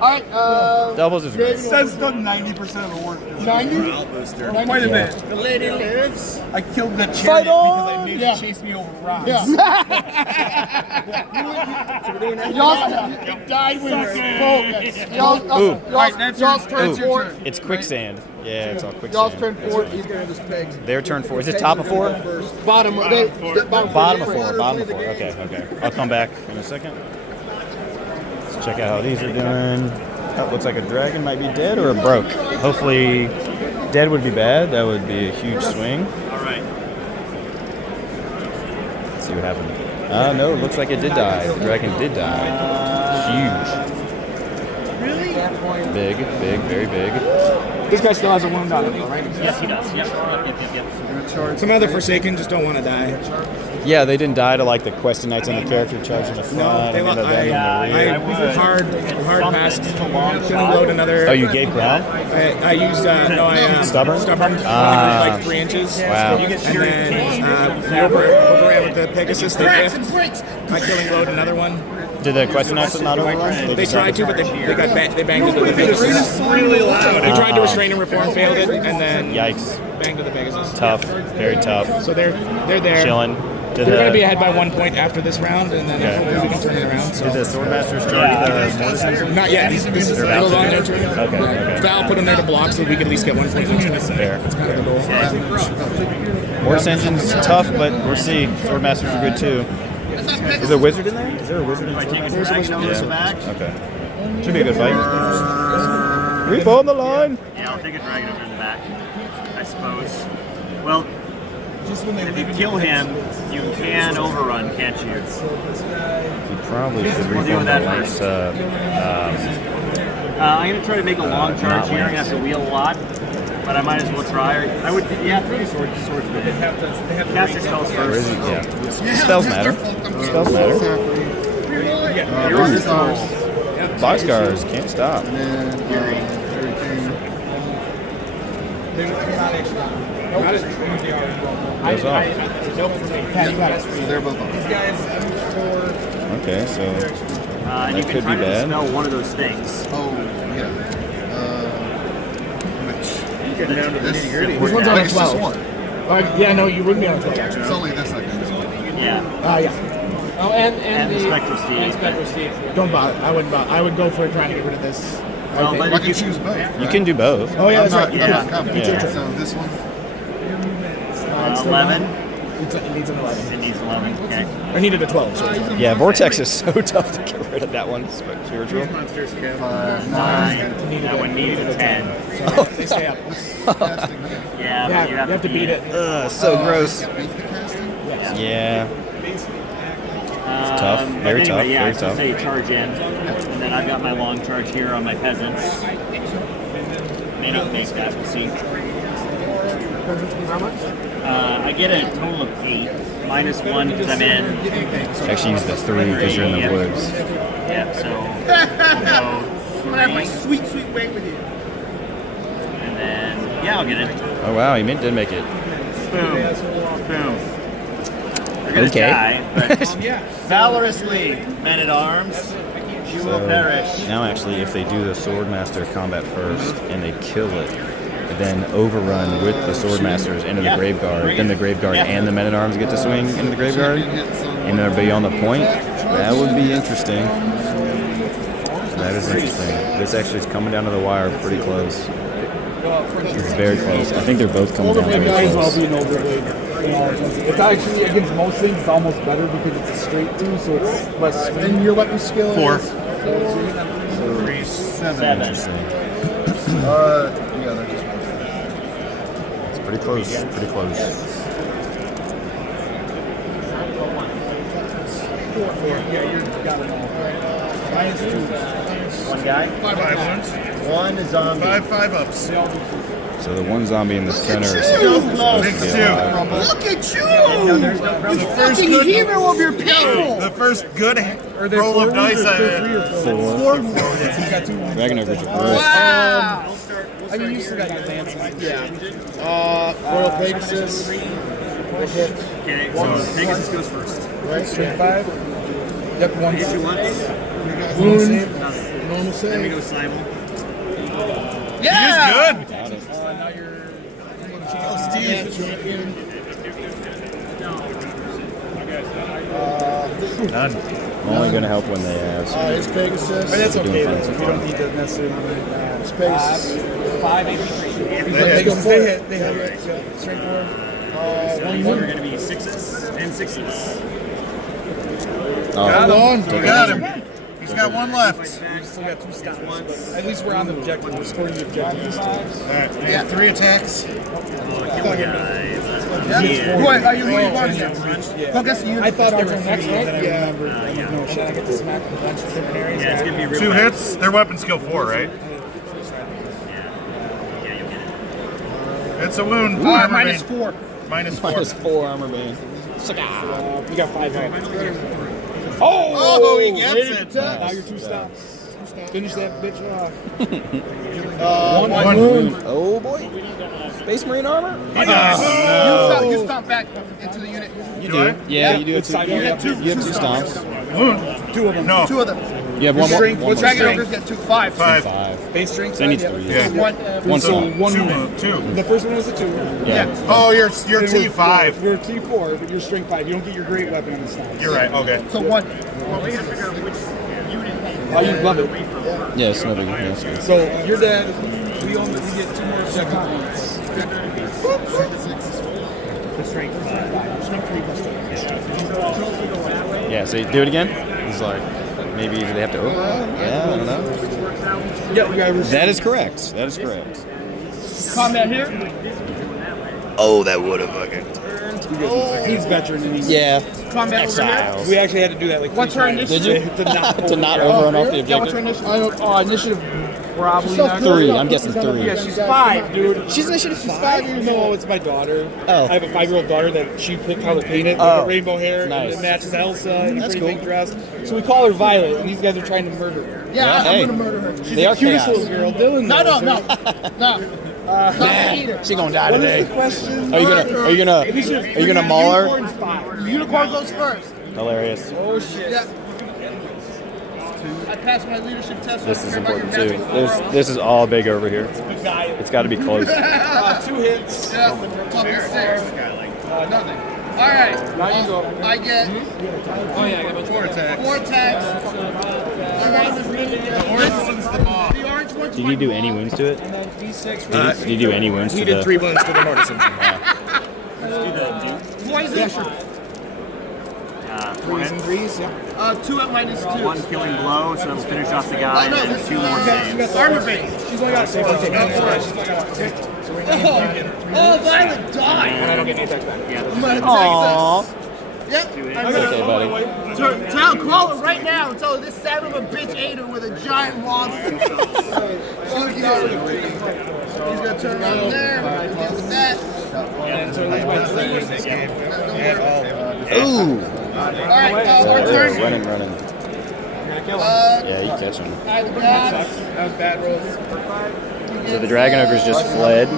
All right. Doubles is great. That's done 90% of the work. 90? Quite a bit. The lady lives. I killed the chariot Fight because I on! made Yeah. it chase me over rocks. Yeah. Y'all died with y'all's turn 4. It's quicksand. Yeah, it's all quicksand. Y'all's turn 4. He's gonna have his pegs. Their turn 4. Is it top of 4? Bottom of Bottom of 4. Bottom of 4. Okay, okay. I'll come back in a second. Let's check out how these are doing. Oh, looks like a dragon might be dead or a broke. Hopefully, dead would be bad. That would be a huge swing. All right. Let's see what happened. No, it looks like it did die. The dragon did die. Huge. Big, big, very big. This guy still has a wound on him, though, right? Yes, he does. Yep. Some other Forsaken just don't want to die. Yeah, they didn't die to like the Questing Knights on the character charge in the front. No, they and then the venom in the rear. I hard passed. Couldn't load another. Oh, you gave ground? I used Stubborn? Like 3 inches. Wow. And then we overran with the Pegasus. They whiffed by killing load another one. Did the Questing Knights not overrun? They tried to, but they banged into the Pegasus. They tried to restrain and reform, failed it, and then Yikes. banged to the Pegasus. Tough, very tough. So they're there. Chilling. They're going to be ahead by 1 point after this round, and then hopefully we can turn it around. So. Did the Swordmasters charge the Mortisans? Not yet. This is about on to. their turn. Okay. Val put them there to block so we could at least get 1 point next turn. Fair. That's kind of the goal. Mortis Engine's tough, but we'll see. Swordmasters are good too. Is there a wizard in there? Is there a wizard in there? Yeah. Okay. Should be a good fight. Reef on the line. Yeah, I'll take a dragon over in the back, I suppose. Well, if you kill him, you can overrun, can't you? You probably should reef deal on with that the line. first. I'm going to try to make a long charge here. I'm going to have to wheel a lot, but I might as well try. I would, yeah, throw the swords with it. Cast your spells first. Yeah. Spells matter. Spells matter. You're on this roll. Boxcars can't stop. Goes off. They're both on. Okay, so You that can could try be to bad. dispel one of those things. Oh, yeah. Getting down to the nitty gritty. This one's on a It's just 12. one. Yeah, no, you wouldn't be on a 12 actually. It's only this I can do. Yeah. Yeah. Oh, and the Spectral Steed. And Spectral Steed. Don't bother. I wouldn't bother. I would go for trying to get rid of this. Well, but I if can you choose both. You can do both. Oh, yeah, I'm that's not, right. I'm not confident. Yeah. So this one. 11. It needs an 11. It needs 11. Okay. I needed a 12. So Yeah, Vortex is so tough to get rid of that one. Spiritual. 9. That one needed a 10. they stay up. Yeah, but you have to beat it. So gross. Yeah. It's tough. Very But anyway, tough. yeah, Very so tough. say charge in, and then I've got my long charge here on my peasants. May not make that. We'll see. How much? I get a total of 8, -1 because I'm in. Actually, use the 3 because you're in the woods. Yeah, so. I'm gonna have my sweet way with you. And then, yeah, I'll get it. Oh wow, you did make it. Boom. Boom. You're gonna Okay. die, but valorously, men at arms, you will perish. Now, actually, if they do the Swordmaster combat first and they kill it, then overrun with the Swordmasters into the Graveguard, then the Graveguard and the men at arms get to swing into the Graveguard, and they'll be on the point. That would be interesting. That is interesting. This actually is coming down to the wire pretty close. It's very close. I think they're both coming down very close. be an overblade. It's actually, against most things, it's almost better because it's a straight through, so it's less swing. And your weapon skill 4. is 7. Interesting. Yeah, they're just It's pretty close. Pretty close. One guy? 5 ones. One zombie. 5 ups. So the one zombie in the center is supposed to be alive. Look at you! The first Fucking good hero of your people! The first good roll of dice I Dragon Ogres are Wow! I mean, you still got advances. Yeah. Royal Pegasus. Hit. Okay, so Pegasus goes first. Right, straight 5. Yep, one. Hit you once. Wound. Nothing. Normal Then we save. go Simon. Yeah! Good. Now you're None. I'm only going to help when they ask. His Pegasus. But that's Doing okay, fine though. so If you far. don't need to necessarily. His Pegasus. 5, 83. They go They hit. They hit. Yeah, straight 4. So these are going to be 6s and 6s. Oh, Got him. He's got one left. We still got 2 stops. But at least we're on the objective. We're scoring the objective. All right. Yeah, 3 attacks. What are you really wanting? Focus you. I thought they were next, free, right? and then I remembered, no, should I get to smack a bunch of different areas? Yeah, it's going to be real 2 bad. hits. Their weapon skill 4, right? Yeah, you'll get it. It's a wound. Armor Minus bane. 4. Minus 4. minus 4 armor bane. You got 5 health. Oh, he gets it. Now you're 2 stops. Finish that bitch off. One wound. Oh boy. Space Marine armor? You stomp back into the unit. You do. Yeah, you do have It's side 2. You have 2 movement. stomps. Wound. 2 of them. No. 2 of them. You have one more. Strength. One What's more. your Dragon strength? ogres get 2, 5. 5. Base strength. So he needs side, 3. yeah. Yeah. One So stomp. 1 2 movement. move. 2. The first one was a 2. Yeah. Oh, you're And we're- T5. We're T4, but you're strength 5. You don't get your great weapon on the stomp. You're right. Okay. So 1. Oh, you love it. Yeah, it's no big deal. That's good. So you're dead. We get 2 more objective points. Yeah, so you do it again? He's like, maybe they have to. Oh, yeah, I don't know. Yeah, we got That is correct. That is correct. Combat here. Oh, that would have fucking. He's veteran and he's Yeah. Combat over here. Exiles. We actually had to do that like 3 What's her times initiative? to not To not overrun off the Yeah, what's her objective. initiative? initiative probably not 3. I'm guessing 3. Yeah, she's 5, dude. She's initiative 5? No, it's my daughter. Oh. I have a 5-year-old daughter that she picked how to paint it. Oh. With rainbow hair. Nice. And it matches Elsa in a That's pretty cool. pink dress. So we call her Violet, and these guys are trying to murder her. Yeah, Hey. I'm gonna murder her. She's They the are cutest chaos. little girl. Dylan No, knows no, her. no. No. She gonna die What is today. the question? Are you gonna maul her? Unicorn's 5. Unicorn goes first. Hilarious. Oh shit. Yeah. I passed my leadership test. This is important too. This is all big over here. It's got to be close. 2 hits. Yeah, top of 6. Nothing. All right. Now you go. I get Oh yeah, I got 4 attacks. 4 attacks. The orange one's Did you do any wounds to it? Did you do any wounds to We the? did 3 wounds to the mortis engine. poison. 4 hits. 3s, yeah. 2 at minus 2. 1 killing blow, so that'll finish off the guy, no, and this 2 more saves. Armor bane. She's only got a save. Oh, Violet died. And I don't get any attacks back. Yeah. I'm gonna Aww. Texas. Yep. Okay, buddy. Tell call her right now and tell her this son of a bitch ate her with a giant monster. Fuck yeah. He's gonna turn around there. Deal with that. And so leave my 3. Ooh. Alright, our turn. Running. Yeah, you catch him. I have the gods. That was bad rolls. So the dragon ogre's just fled.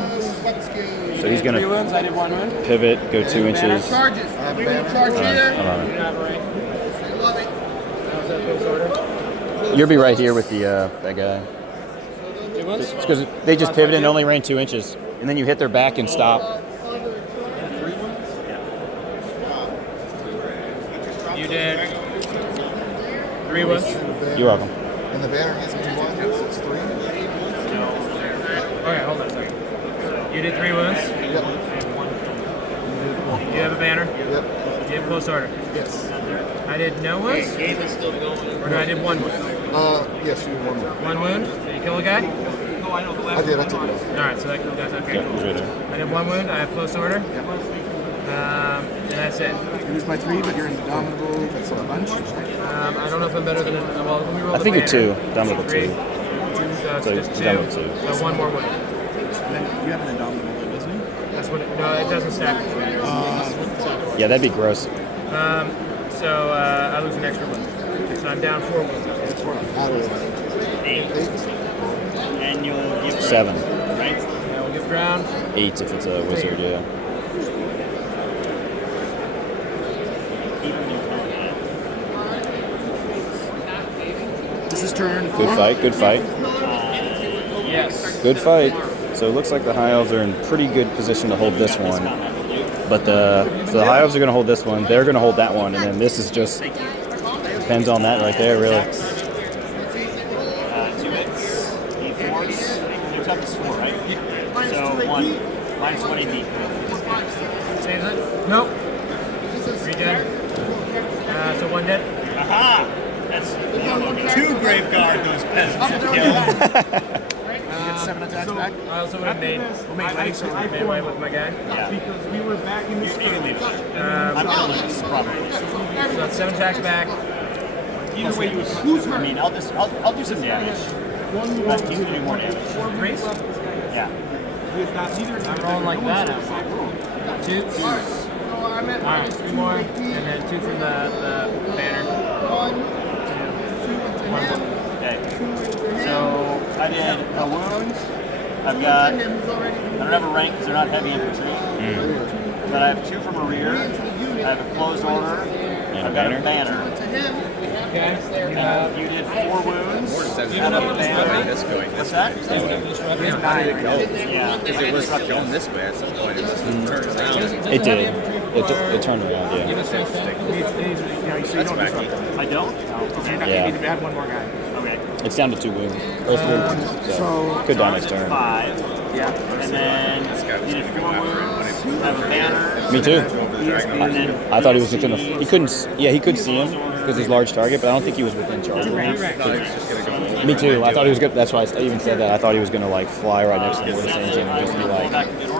Let's go. So he's 3 gonna wounds, I did 1 wound. pivot, go 2 inches. Charges. We will charge here. Hold on. I love it. You'll be right here with the that guy. It's because they just pivoted and only ran 2 inches, and then you hit their back and stop. You did 3 wounds. You're welcome. And the banner gets me 1, so it's 3. Okay, hold on a second. You did 3 wounds. Yep. You have a banner. Yep. You have close order. Yes. I did no wounds. Or no, I did 1 wound. Yes, you did 1 more. 1 wound. Did you kill a guy? I did. I took it off. All right, so that's okay. Yeah, he's right there. I did 1 wound. I have close order. And that's it. You lose by 3, but you're indomitable. That's a bunch. I don't know if I'm better than well. Let me roll I the think you're banner. 2. Down with 3. 2. So it's So just 2. down with 2. So 1 more wound. Then you have an indomitable, doesn't he? That's what. No, it doesn't stack. Yeah, that'd be gross. So I lose an extra wound. So I'm down 4 wounds. Out of 8. And you'll give 7. right? I will give ground. 8 if it's a wizard. Yeah. This is turn Good fight, good fight. Yes. Good fight. So it looks like the High Elves are in pretty good position to hold this one. But so the High Elves are going to hold this one, they're going to hold that one, and then this is just, depends on that right there, really. 2 hits, D4s. Your tough is 4, right? So 1, minus 1 AP. Saves it? Nope. Regen. So 1 dead. Aha! That's 2 Graveguard those peasants have killed. Get 7 attacks back. I also would have made away with my guy. Yeah. Because we were back in the I'm killing this, probably. So that's 7 attacks back. Either way you would I mean, I'll do some damage. But he's gonna do more damage. Grace? Yeah. I'm rolling like that. 2. Alright, 3 more. And then 2 from the banner. 1. Okay. So I did a wound. I've got. I don't have a rank because they're not heavy infantry. But I have 2 from a rear. I have a closed order. I've got a banner. Okay. You did 4 wounds. Out of a banner. What's that? Yeah. Because it was going this way at some point. It just turned around. It did. It turned around, yeah. I don't? Yeah. You need to add 1 more guy. Okay. It's down to 2 wounds. Or 3 wounds. So could die next turn. 5. Yeah. And then you did 4 wounds. I have a banner. Me too. And then I thought he was just gonna. He couldn't. Yeah, he could see him because he's large target, but I don't think he was within charge of him. Me too. I thought he was good. That's why I even said that. I thought he was gonna like fly right next to the Mortis engine and just be like.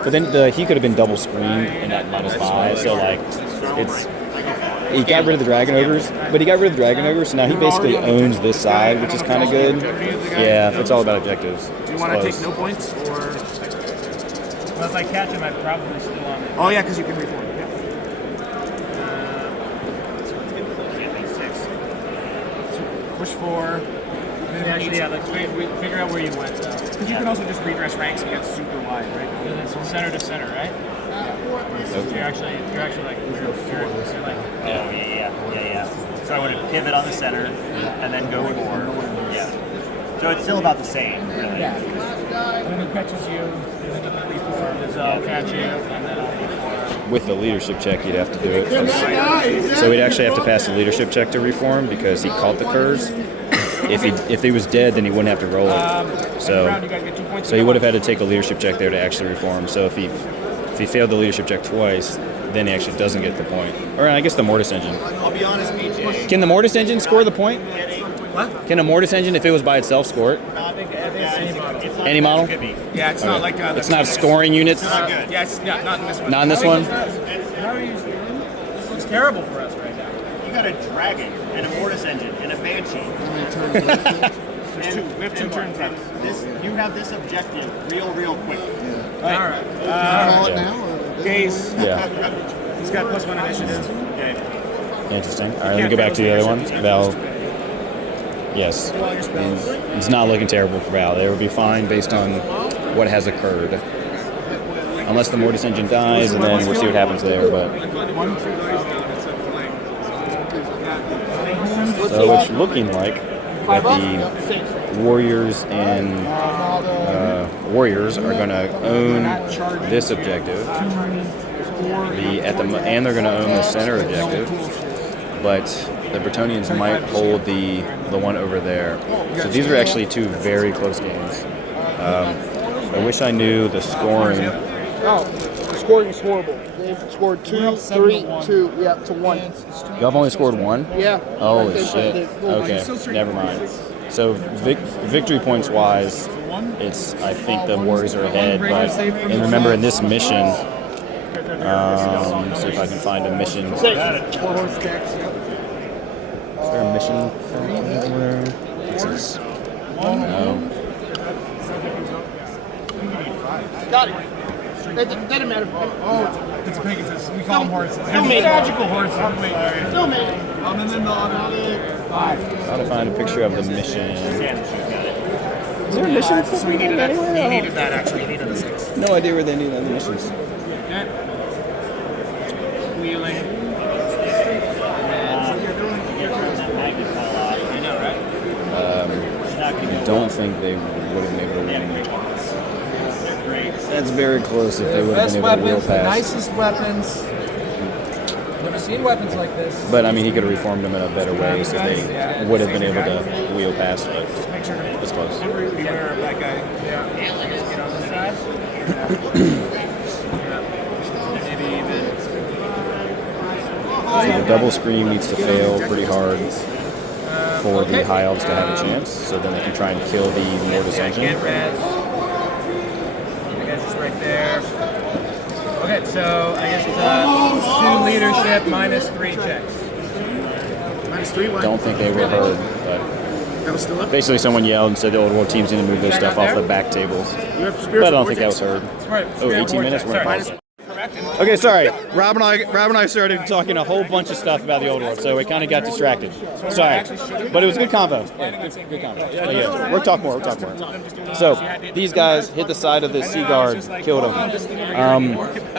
But then he could have been double screened in that -5. So like, it's. He got rid of the Dragon Ogres, but he got rid of the Dragon Ogres, so now he basically owns this side, which is kind of good. Yeah, it's all about objectives. Do you want to take no points or? Unless I catch him, I'm probably still on it. Oh yeah, because you can reform. Yeah. Push 4. Actually, yeah, let's figure out where you went. Because you can also just redress ranks and get super wide, right? It's from center to center, right? You're actually like, you're like, yeah. So I would pivot on the center and then go 4. Yeah. So it's still about the same, really. yeah. And then he catches you, and then you can reform. I'll catch you, and then I'll reform. With the leadership check, you'd have to do it. So we'd actually have to pass the leadership check to reform because he caught the curse. If he was dead, then he wouldn't have to roll it. So he would have had to take a leadership check there to actually reform. So if he failed the leadership check twice, then he actually doesn't get the point. Or I guess the Mortis engine. I'll be honest, BJ. Can the Mortis engine score the point? What? Can a Mortis engine, if it was by itself, score it? Any model? Yeah, it's not like. It's not scoring units. Not good. Yeah, it's not in this one. Not in this one. It's terrible for us right now. You got a dragon and a mortis engine and a banshee. We have 2 turns left. You have this objective real quick. All right. Call it now. Gaze. Yeah. He's got +1 initiative. Okay. Interesting. All right, let me go back to the other one. Val. Yes. It's not looking terrible for Val. They would be fine based on what has occurred. Unless the Mortis engine dies, and then we'll see what happens there. But so it's looking like that the Warriors and Warriors are going to own this objective. And they're going to own the center objective. But the Bretonnians might hold the one over there. So these are actually 2 very close games. I wish I knew the scoring. Oh, the scoring is horrible. They've scored 2, 3, 2, yeah, to 1. Y'all have only scored 1? Yeah. Holy shit. Okay, never mind. So victory points wise, I think the Warriors are ahead. But and remember in this mission, see if I can find a mission. Is there a mission anywhere? It's no. Got it. That doesn't matter. Oh, it's Pegasus. We call them horses. Still made it. Magical horses. Still made it. I'm in the Trying to find a picture of the mission. Is there a mission? So we needed that. He needed that actually. He needed the 6. No idea where they need other missions. Wheeling. I don't think they would have been able to win. That's very close if they would have Best been able to wheel weapons, the past. nicest weapons. Never seen weapons like this. But I mean, he could have reformed them in a better way so they would have been able to wheel past, but it's close. Beware of that guy. Get on the side. Maybe even. So the double scream needs to fail pretty hard for the high elves to have a chance, so then they can try and kill the Mortis engine. Can't res. I guess it's right there. Okay, so I guess it's 2 leadership minus 3 checks. Minus 3, why? Don't think they were heard, but That was still up? basically someone yelled and said the old world teams need to move their stuff off the back tables. But I don't think that was heard. Oh, 18 minutes? We're gonna pause it. Okay, sorry. Rob and I started talking a whole bunch of stuff about the old world, so we kind of got distracted. Sorry, but it was a good combo. Yeah, good combo. But yeah, we'll talk more. So these guys hit the side of the Sea Guard, killed them.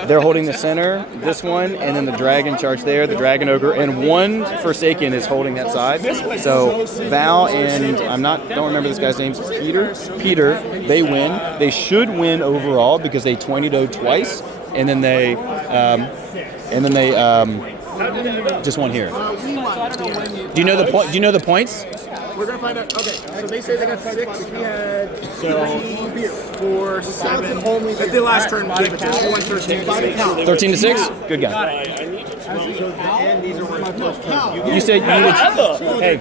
They're holding the center, this one, and then the dragon charge there, the dragon ogre, and one Forsaken is holding that side. So Val and don't remember this guy's name, Peter, they win. They should win overall because they 20-0'd twice. And then they just won here. Do you know the point? Do you know the points? We're gonna find out. Okay, so they say they got 6. We had 4, 7. Only at the last turn. 13 to 6. Good guy. You said you needed. Hey,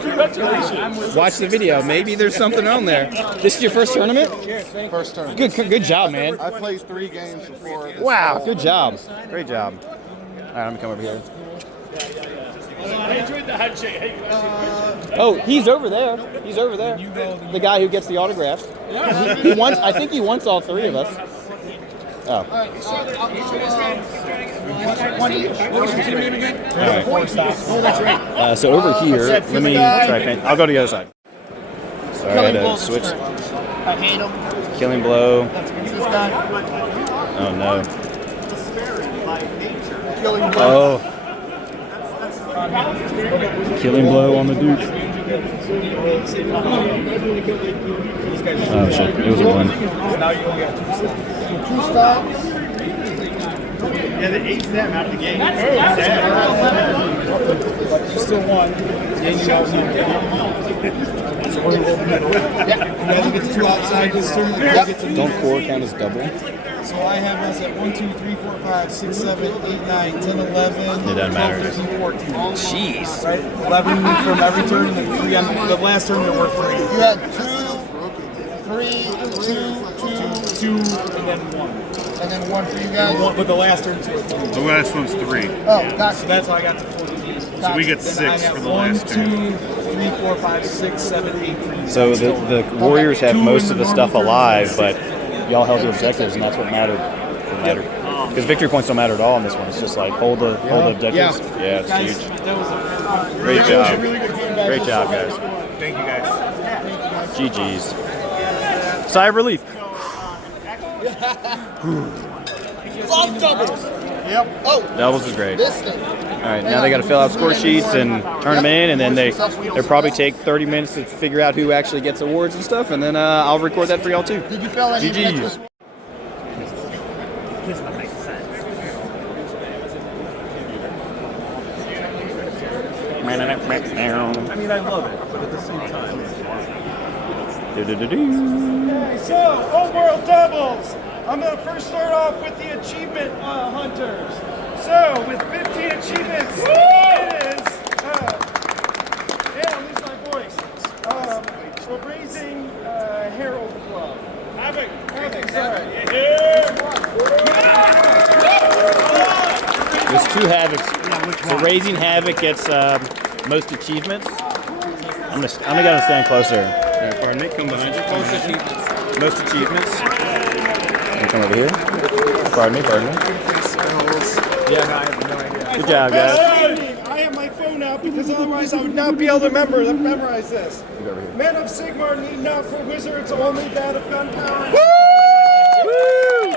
Congratulations. watch the video. Maybe there's something on there. This is your first tournament? First tournament. Good job, man. I played 3 games before. Wow, good job. Great job. All right, I'm gonna come over here. I enjoyed the handshake. Oh, he's over there. The guy who gets the autographs. He wants. I think he wants all 3 of us. Oh. What was your team name again? All right. Oh, that's right. So over here, let me try. I'll go to the other side. Sorry, I had to switch. I hate him. Killing blow. This guy. Oh no. Killing blow. Oh. Killing blow on the Duke. Oh shit, it was a 1. Now you only got 2 stops. Yeah, they aced them out of the game. You still won. And you got 1. Yeah. You guys get 2 outside this turn. Don't core count as double. So I have us at 1, 2, 3, 4, 5, 6, 7, 8, 9, 10, 11. It doesn't matter. 12, 13, 14. Jeez. Right? 11 from every turn, and then 3 on the last turn there were 3. You had 2, 3, 2, 2, and then 1. and then 1 for you guys. But the last turn's were 3. The last one's 3. Oh, gotcha. So that's how I got to 14. So we get 6 for the last turn. 1, 2, 3, 4, 5, 6, 7, 8 for you. So the Warriors have most of the stuff alive, but y'all held your objectives, and that's what mattered. Because victory points don't matter at all in this one. It's just like hold the objectives. Yeah, it's huge. Great job. Great job, guys. Thank you guys. GG's. Sigh of relief. Love doubles. Yep. Oh, Doubles is great. this thing. All right, now they got to fill out score sheets and turn them in, and then they'll probably take 30 minutes to figure out who actually gets awards and stuff, and then I'll record that for y'all too. Did you fill any GG's. I mean, I love it, but at the same time. So, Old World Doubles. I'm going to first start off with the achievement hunters. So, with 15 achievements, it is, yeah, lose my voice. We're raising Herald Club. Havoc, sorry. There's 2 Havocs. So Raising Havoc gets most achievements. I'm gonna gotta stand closer. Here, pardon me, come behind you. Most achievements. Come over here. Pardon me. Yeah, no, I have no idea. Good job, guys. I have my phone out because otherwise I would not be able to memorize this. Men of Sigmar need not for wizards, only that of gunpowder. Woo!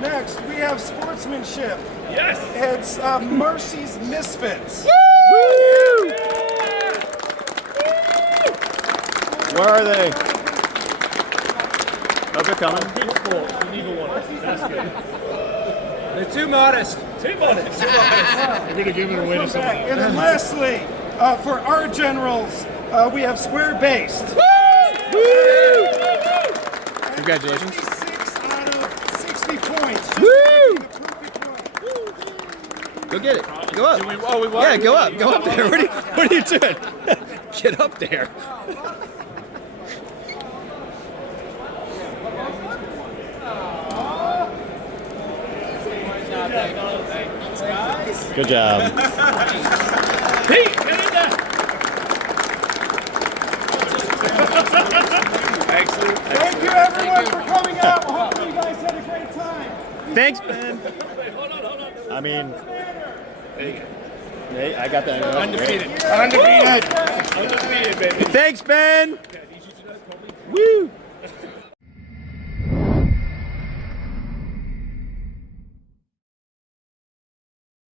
Next, we have sportsmanship. misfits. Where are they? Oh, they're coming. They're too modest. We're gonna give it away to someone else. And then lastly, for our generals, we have square based. Congratulations. 6 out of 60 points. Woo! Go get it. Go up. Yeah, go up. Go up there. What are you doing? Get up there. Good job. Pete, get in there. Thank you everyone for coming out. Hopefully you guys had a great time. Thanks, Ben. I mean, hey, I got that. Undefeated. Thanks, Ben. Woo.